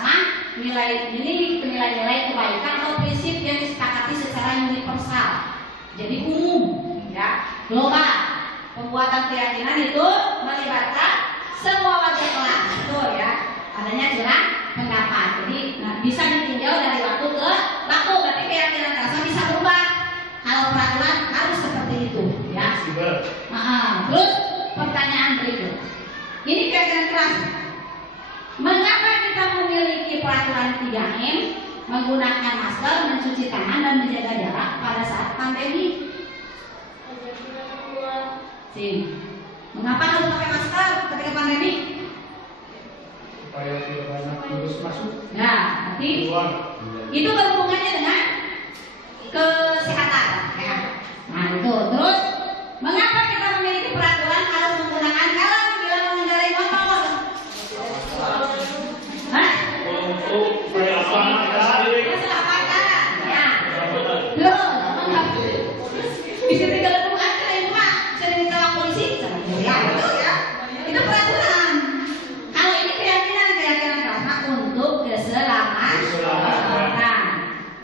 nilai-nilai kebaikan atau prinsip yang disepakati secara universal, jadi umum, ya, global. Pembuatan keyakinan itu melibatkan semua warga kelas, betul ya. Adanya jelas pendapat, jadi bisa ditinjau dari waktu ke waktu. Berarti keyakinan kelasnya bisa berubah. Kalau peraturan harus seperti itu, ya. Terus pertanyaan berikut, ini keyakinan kelas. Mengapa kita memiliki peraturan 3M, menggunakan masker, mencuci tangan, dan menjaga jarak pada saat pandemi? Mengapa harus pakai masker ketika pandemi? Supaya tidak banyak virus masuk. Nah, nanti itu berhubungannya dengan kesehatan. Ya. Nah itu. Terus, mengapa kita memiliki peraturan harus menggunakan helm bila mengendarai motor? Bisa tinggal bukan kalian Pak, sering ditolak polisi, ya betul ya. Itu peraturan. Kalau ini keyakinan karena untuk keselamatan.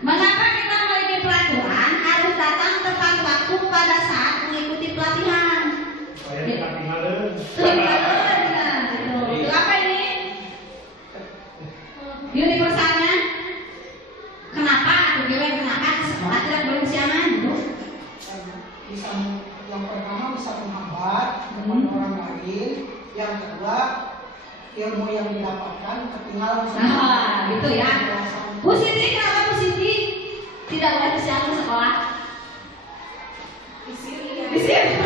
Mengapa kita memiliki peraturan harus datang tepat waktu pada saat mengikuti pelatihan? Itu apa ini? Universalnya. Kenapa? Kenapa sekolah tidak berusiaman? Bisa, yang pertama bisa menghambat orang lain, yang kedua ilmu yang didapatkan ketinggalan. Nah, gitu ya. Bu Siti, kenapa Bu Siti tidak boleh bersiaran sekolah? Disir.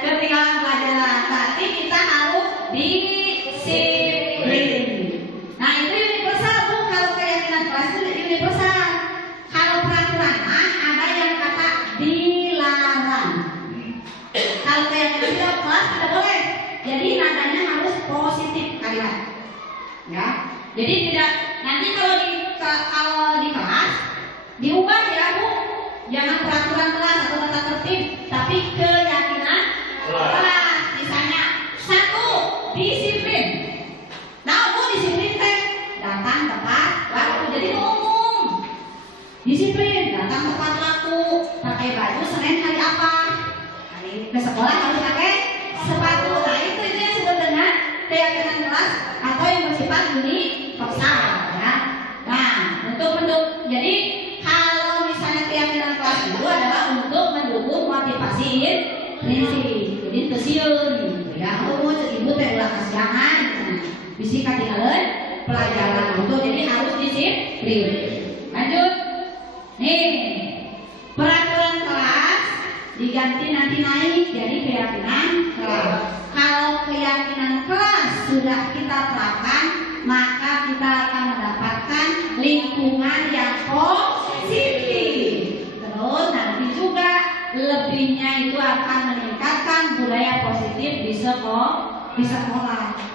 Ketinggalan pelajaran. Berarti kita harus disiplin. Nah itu universal Bu. Kalau keyakinan kelas itu universal. Kalau peraturan ada yang kata dilarang. Kalau keyakinan kelas tidak boleh. Jadi nadanya harus positif kalimat. Ya. Jadi tidak nanti kalau di kelas diubah ya Bu. Jangan peraturan kelas atau tata tertib, tapi keyakinan kelas. Misalnya 1 disiplin. Nah, Bu disiplin teh datang tepat waktu. Jadi umum. Disiplin datang tepat waktu. Pakai baju Senin hari apa? Ke sekolah harus pakai sepatu. Nah itu yang sebenarnya keyakinan kelas atau yang bersifat universal ya. Nah jadi kalau misalnya keyakinan kelas itu adalah untuk mendukung motivasi prinsip. Jadi tersiun ya. Aku mau ibu teh ulah kasihan bisi katinggalan pelajaran itu, jadi harus disiplin. Lanjut nih, peraturan kelas diganti nanti naik jadi keyakinan kelas. Kalau keyakinan kelas sudah kita terapkan, maka kita akan mendapatkan lingkungan yang positif. Terus nanti juga lebihnya itu akan meningkatkan budaya positif di sekolah.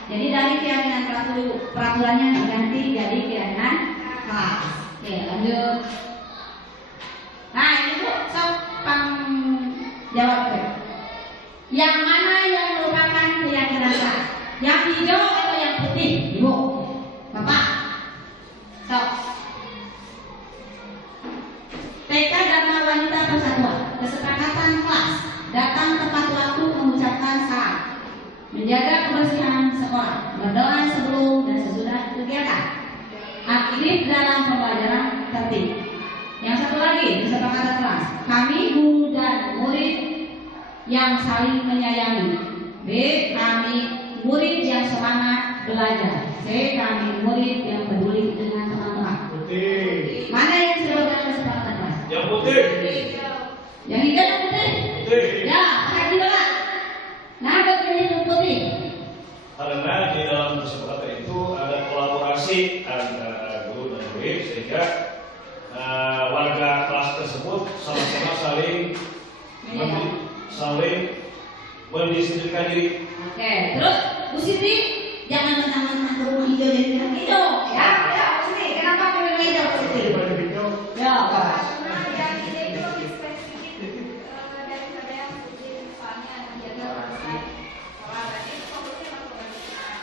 Jadi dari keyakinan kelas dulu, peraturannya diganti jadi keyakinan kelas. Oke, lanjut. Nah ini Bu, jawab deh. Yang mana yang merupakan keyakinan kelas? Yang hijau atau yang putih? Ibu, Bapak. Sok. TK Dharma Wanita Persatuan, kesepakatan kelas, datang tepat waktu mengucapkan salam, menjaga kebersihan sekolah, berdoa sebelum dan sesudah kegiatan, aktif dalam pembelajaran tertib. Yang satu lagi, kesepakatan kelas, kami guru dan murid yang saling menyayangi. B. Kami murid yang semangat belajar. C. Kami murid yang peduli dengan teman-teman. Putih. Mana yang disebutkan kesepakatan kelas? Yang putih. Yang hijau yang putih? Putih. Ya, pakai di bawah. Nah, begini yang putih. Karena di dalam kesepakatan itu ada kolaborasi antara guru dan murid sehingga warga kelas tersebut sama-sama saling mendisiplinkan diri. Oke, terus Bu Siti jangan mentang-mentang ke rumah hijau jadi bilang hijau, ya? Ya, Bu Siti, kenapa pilih hijau Bu Siti? Ya, Pak. Karena yang ini itu lebih spesifik daripada yang putih, misalnya menjaga kebersihan sekolah, berarti fokusnya masuk kebersihan.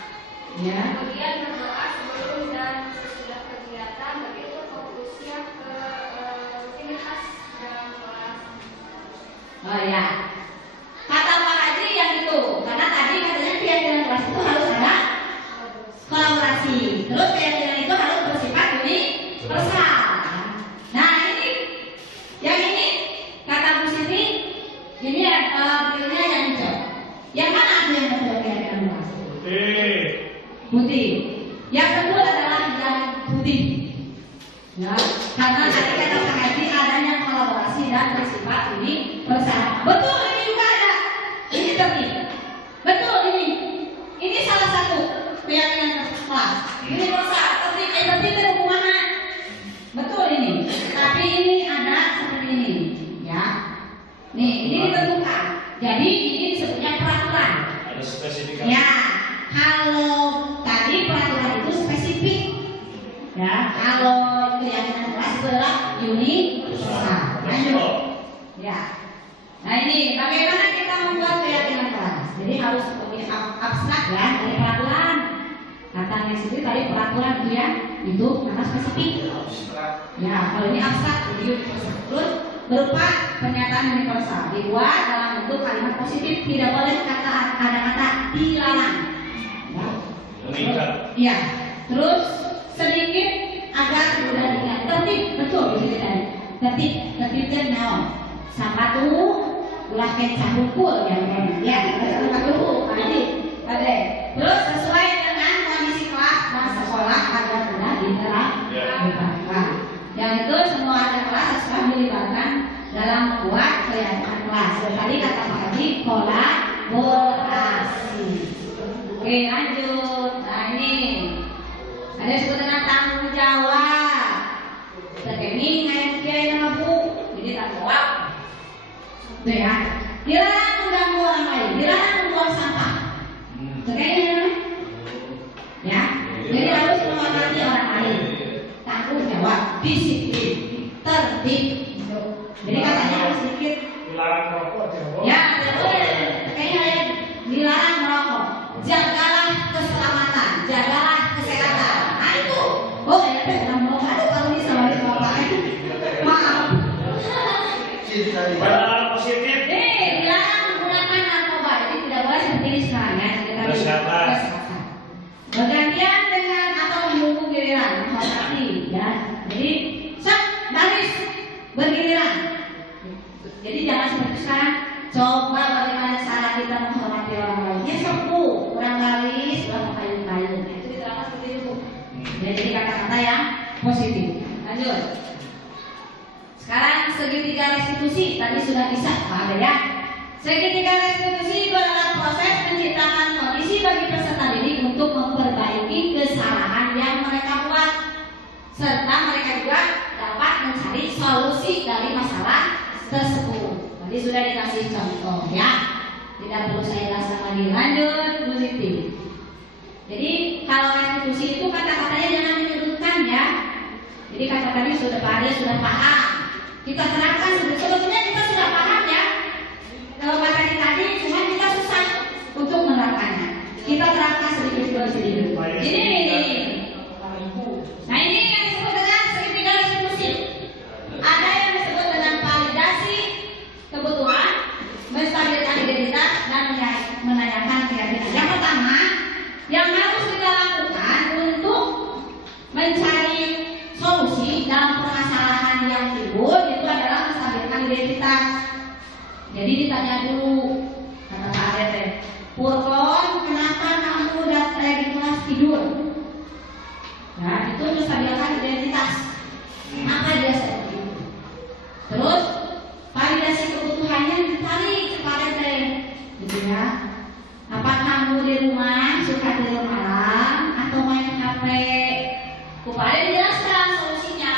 Ya. Kemudian berdoa sebelum dan sesudah kegiatan, berarti itu fokusnya ke rutinitas dalam kelas. Oh ya. Kata Pak Haji yang itu, karena tadi katanya keyakinan kelas itu harus ada kolaborasi. Terus keyakinan itu harus bersifat universal. Nah ini, yang ini kata Bu Siti, ini pilihnya yang hijau. Yang mana aku yang betul keyakinan kelas? Putih. Putih. Yang kedua adalah yang putih. Ya, karena tadi kata Pak Haji adanya kolaborasi dan bersifat universal. Betul, ini juga ada. Ini tertib. Betul ini. Ini salah satu keyakinan kelas. Universal, tertib, tertib itu hubungannya. Betul ini. Tapi ini ada seperti ini, ya. Nih, ini ditentukan. Jadi ini disebutnya peraturan. Ada spesifikasi. Ya, kalau tadi peraturan itu spesifik. Ya, kalau keyakinan kelas itu adalah universal. Lanjut. Ya. Nah ini bagaimana kita membuat keyakinan kelas? Jadi harus lebih abstrak ya dari peraturan. Kata Messi tadi peraturan itu ya, itu nama spesifik. Ya, kalau ini abstrak jadi universal. Terus berupa pernyataan universal dibuat dalam bentuk kalimat positif, tidak boleh ada kata dilarang. Ya. Meningkat. Iya. Terus sedikit agar mudah diingat. Tertib, betul begitu tadi. Tertibnya naon? Sapatu ulah kecap hukum ya, satu tadi. Terus sesuai dengan kondisi kelas dan sekolah agar mudah diterapkan. Yang itu semua ada kelas harus dilibatkan dalam membuat keyakinan kelas. Tadi kata Pak Haji kolaborasi. Oke lanjut. Nah ini ada disebut dengan tanggung jawab. Terkini kayak nama Bu, jadi tanggung jawab. Tuh ya, dilarang mengganggu orang lain, dilarang membuang sampah. Terkini disiplin, tertib. Jadi katanya harus sedikit. Dilarang merokok, Ya, betul. Kayaknya dilarang merokok. Jagalah keselamatan, jagalah kesehatan. Nah itu. Oh, ya pernah merokok. Aduh, kalau bisa harus bapak. Maaf. Hal positif. Dilarang menggunakan narkoba. Jadi tidak boleh seperti ini sekarang ya. Kesehatan. Bergantian dengan atau menunggu giliran, menghormati ya. Jadi baris bergiliran. Jadi jangan seperti sekarang. Coba bagaimana cara kita menghormati orang lain. Ya sepuh, kurang baris, sudah payung-payung. Itu diterangkan seperti itu. Ya, jadi kata-kata yang positif. Lanjut. Sekarang segitiga restitusi tadi sudah bisa, ada ya. Segitiga restitusi itu adalah proses menciptakan kondisi bagi peserta didik untuk memperbaiki kesalahan yang mereka buat, serta mereka juga dapat mencari solusi dari masalah tersebut. Tadi sudah dikasih contoh ya, tidak perlu saya jelaskan lagi. Lanjut, Bu Siti. Jadi kalau restitusi itu kata-katanya jangan menyudutkan ya. Jadi kata tadi sudah pada sudah paham. Kita terapkan sebetulnya kita sudah paham ya. Kalau materi tadi cuma kita susah untuk menerapkannya. Kita terapkan sedikit demi sedikit. Ini. Nah ini yang disebut dengan segitiga restitusi. Ada yang disebut dengan validasi kebutuhan, menstabilkan identitas dan menanyakan keyakinan. Yang pertama, yang harus kita lakukan untuk mencari solusi dalam permasalahan yang timbul itu adalah menstabilkan identitas. Jadi ditanya dulu, kata Pak Ade, Purkon, kenapa kamu datang di kelas tidur? Nah, itu menstabilkan identitas. Apa dia seperti itu? Terus validasi kebutuhannya ditarik ke Pak Ade, gitu ya. Apa kamu di rumah suka tidur malam atau main HP? Pak Ade dijelaskan solusinya.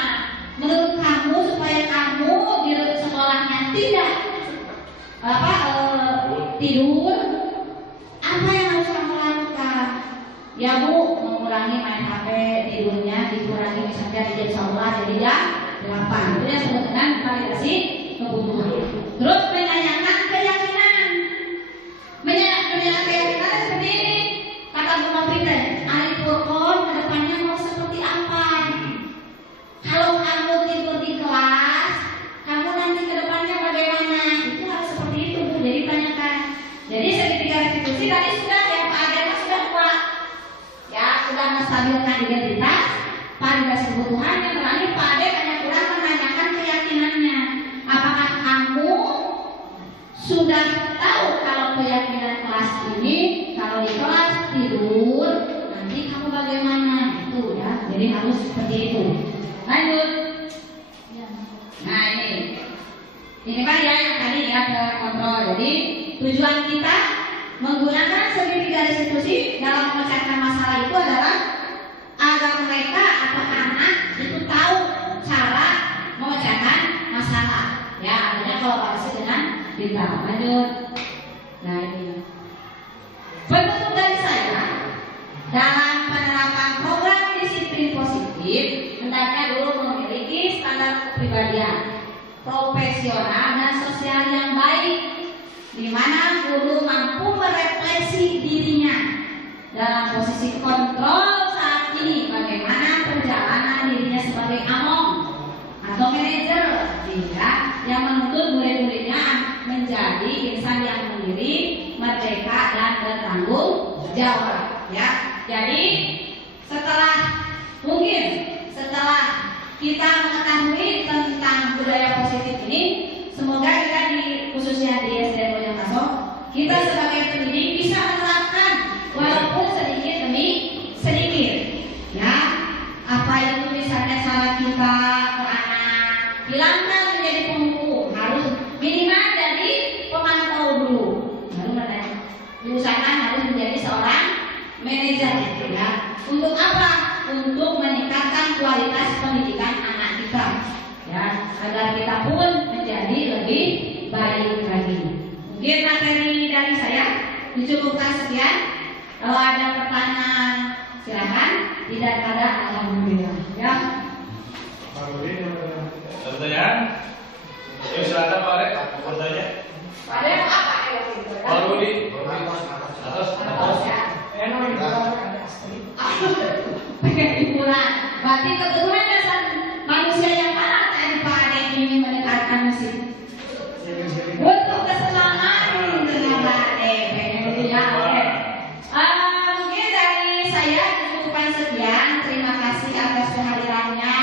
Menurut kamu supaya kamu di sekolahnya tidak tidur, apa yang harus kamu lakukan? Ya Bu, mengurangi main HP, tidurnya dikurangi misalnya di jam 11 jadi jam 8. Itu yang disebut dengan validasi kebutuhan. Terus menanyakan keyakinan. Menanyakan keyakinan seperti ini. Kata Bu Mafrida, Ari Purkon kedepannya mau seperti apa? Kalau kamu tidur di kelas, kamu nanti kedepannya bagaimana? Itu harus seperti itu Bu. Jadi tanyakan. Jadi segitiga restitusi tadi sudah ya Pak Ade sudah kuat. Ya sudah menstabilkan identitas, validasi kebutuhan. Yang terakhir Pak Ade hanya kurang menanyakan keyakinannya. Apakah kamu sudah tahu kalau keyakinan kelas ini kalau di kelas tidur nanti kamu bagaimana? Itu ya. Jadi harus seperti itu. Lanjut. Nah ini kan ya yang tadi ya kontrol. Jadi tujuan kita menggunakan segitiga restitusi dalam memecahkan masalah itu adalah agar mereka atau anak itu tahu cara memecahkan masalah. Ya, artinya kolaborasi dengan kita. Lanjut. Nah ini penutup dari saya dalam penerapan program disiplin positif hendaknya dulu memiliki standar kepribadian profesional dan sosial yang baik, di mana guru mampu merefleksi dirinya dalam posisi kontrol saat ini bagaimana perjalanan dirinya sebagai among atau manajer, sehingga yang menuntut murid-muridnya menjadi insan yang mandiri, merdeka dan bertanggung jawab. Ya, jadi setelah kita mengetahui tentang budaya positif ini, semoga kita khususnya di SD Bojongkaso, kita sebagai pendidik bisa menerapkan walaupun sedikit demi sedikit. Ya, apa itu misalnya salah kita ke anak, hilangkan menjadi pemukul, harus minimal jadi pemantau dulu, baru diusahakan harus menjadi seorang manajer. Ya, untuk apa? Untuk meningkatkan kualitas pendidikan anak kita, ya, agar kita pun menjadi lebih baik lagi. Mungkin materi dari saya dicukupkan sekian. Kalau ada pertanyaan silakan. Tidak ada, alhamdulillah. Ya. Ada pertanyaan? Ya silakan Pak Rek, bertanya. Ada apa itu? Pak Rudi, atas. Kesimpulan, berarti kebetulan dasar manusia yang mana tanpa ada yang ingin mendekatkan musik untuk kesenangan dengan ya. Mungkin dari saya cukupkan sekian. Terima kasih atas kehadirannya,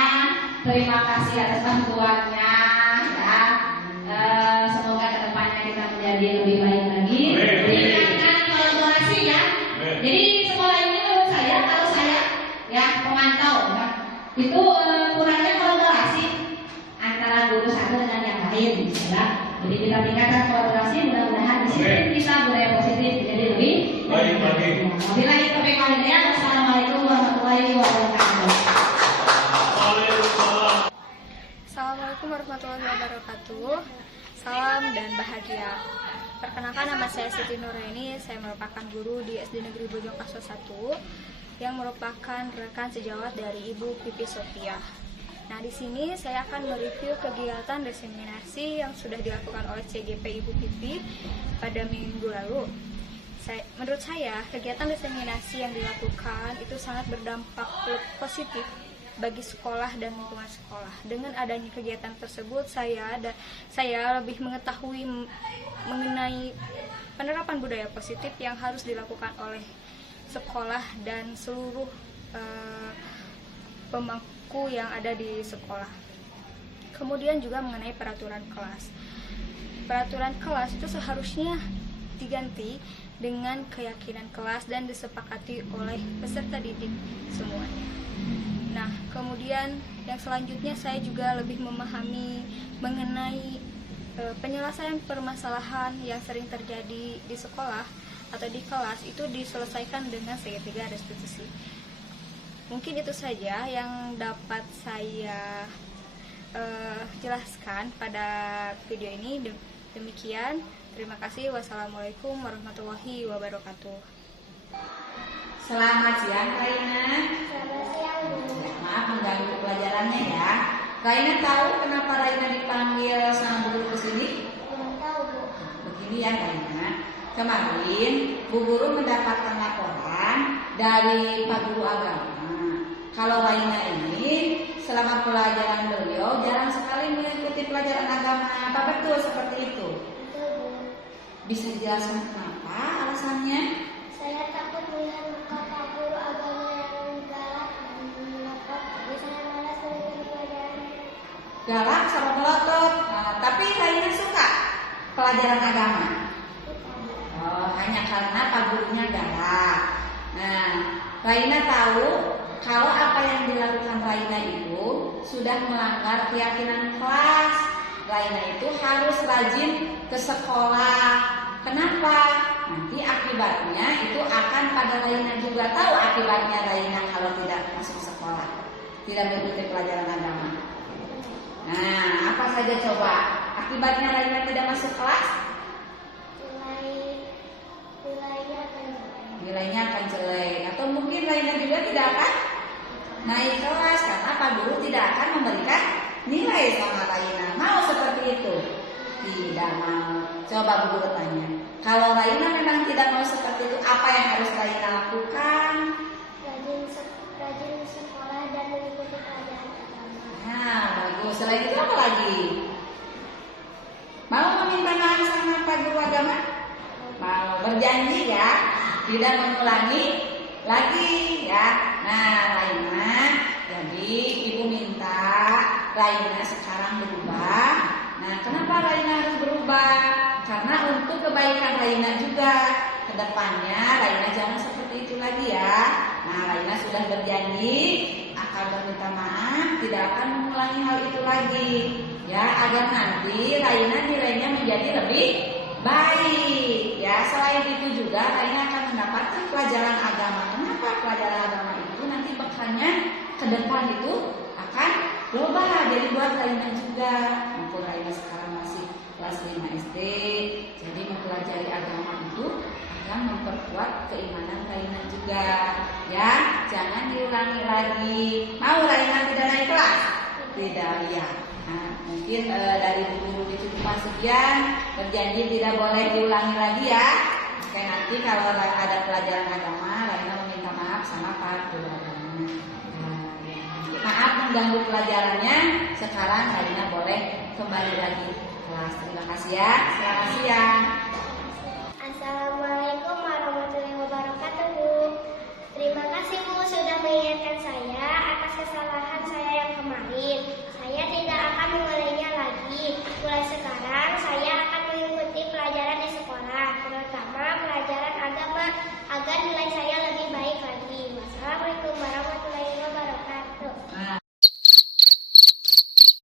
terima kasih atas bantuannya. Ya, semoga kedepannya kita menjadi lebih baik lagi. Tingkatkan kolaborasi ya. Jadi sekolah ini menurut saya, kalau saya ya pemantau ya, itu kurangnya kolaborasi antara guru satu dengan yang lain ya. Jadi kita tingkatkan kolaborasi, mudah-mudahan di sini bisa budaya positif jadi lebih baik lagi. Wabillahi taufiq wal hidayah. Wassalamualaikum warahmatullahi wabarakatuh. Assalamualaikum warahmatullahi wabarakatuh. Salam dan bahagia. Perkenalkan, nama saya Siti Nuraini. Saya merupakan guru di SD Negeri Bojongkaso 1 yang merupakan rekan sejawat dari Ibu Pipi Sophia. Nah, di sini saya akan mereview kegiatan diseminasi yang sudah dilakukan oleh CGP Ibu Pipi pada minggu lalu. Menurut saya, kegiatan diseminasi yang dilakukan itu sangat berdampak positif bagi sekolah dan lingkungan sekolah. Dengan adanya kegiatan tersebut, saya lebih mengetahui mengenai penerapan budaya positif yang harus dilakukan oleh sekolah dan seluruh pemangku yang ada di sekolah. Kemudian juga mengenai peraturan kelas. Peraturan kelas itu seharusnya diganti dengan keyakinan kelas dan disepakati oleh peserta didik semuanya. Nah, kemudian yang selanjutnya saya juga lebih memahami mengenai penyelesaian permasalahan yang sering terjadi di sekolah atau di kelas itu diselesaikan dengan segitiga restitusi. Mungkin itu saja yang dapat saya jelaskan pada video ini. Demikian, terima kasih. Wassalamualaikum warahmatullahi wabarakatuh. Selamat siang, Raina. Selamat siang, Bu. Maaf mengganggu pelajarannya ya. Raina tahu kenapa Raina dipanggil sama guru ke sini? Belum tahu, Bu. Begini ya Raina. Kemarin Bu Guru mendapatkan laporan dari Pak Guru Agama. Kalau Raina ini selama pelajaran beliau jarang sekali mengikuti pelajaran agama. Apa betul seperti itu? Betul, Bu. Bisa dijelaskan kenapa alasannya? Saya takut melihat muka Pak Guru Agama yang galak dan melotot. Jadi saya malas mengikuti pelajaran. Galak sama melotot. Tapi Raina suka pelajaran agama. Oh, hanya karena Pak Gurunya galak. Nah, Raina tahu kalau apa yang dilakukan Raina itu sudah melanggar keyakinan kelas. Raina itu harus rajin ke sekolah. Kenapa? Nanti akibatnya itu akan pada Raina juga. Tahu akibatnya Raina kalau tidak masuk sekolah, tidak mengikuti pelajaran agama. Nah, apa saja coba akibatnya Raina tidak masuk kelas? Nilainya akan jelek. Atau mungkin Raina juga tidak akan naik kelas karena Pak Guru tidak akan memberikan nilai sama Raina. Mau seperti itu? Tidak mau. Coba Bu Guru tanya. Kalau Raina memang tidak mau seperti itu, apa yang harus Raina lakukan? Rajin sekolah dan mengikuti pelajaran agama. Nah, bagus. Selain itu apa lagi? Mau meminta maaf sama Pak Guru Agama? Mau. Berjanji ya, tidak mengulangi lagi ya. Nah, Raina, jadi Ibu minta Raina sekarang berubah. Nah, kenapa Raina harus berubah? Karena untuk kebaikan Raina juga. Kedepannya Raina jangan seperti itu lagi ya. Nah, Raina sudah berjanji akan meminta maaf, tidak akan mengulangi hal itu lagi ya, agar nanti Raina nilainya menjadi lebih baik ya. Selain itu juga Raina akan mendapatkan pelajaran agama. Kenapa pelajaran agama itu nanti bekalnya ke depan itu akan global. Jadi buat Raina juga, mumpung Raina sekarang masih kelas 5 SD, jadi mempelajari agama itu akan memperkuat keimanan Raina juga ya. Jangan diulangi lagi. Mau Raina tidak naik kelas? tidak lihat. Nah, mungkin dari guru di Cikupa sekian berjanji tidak boleh diulangi lagi ya. Oke, nanti kalau ada pelajaran agama, Raina meminta maaf sama Pak Guru agamanya. Maaf mengganggu pelajarannya. Sekarang Raina boleh kembali lagi kelas. Terima kasih ya. Selamat siang. Assalamualaikum warahmatullahi wabarakatuh. Terima kasih Bu sudah mengingatkan saya atas kesalahan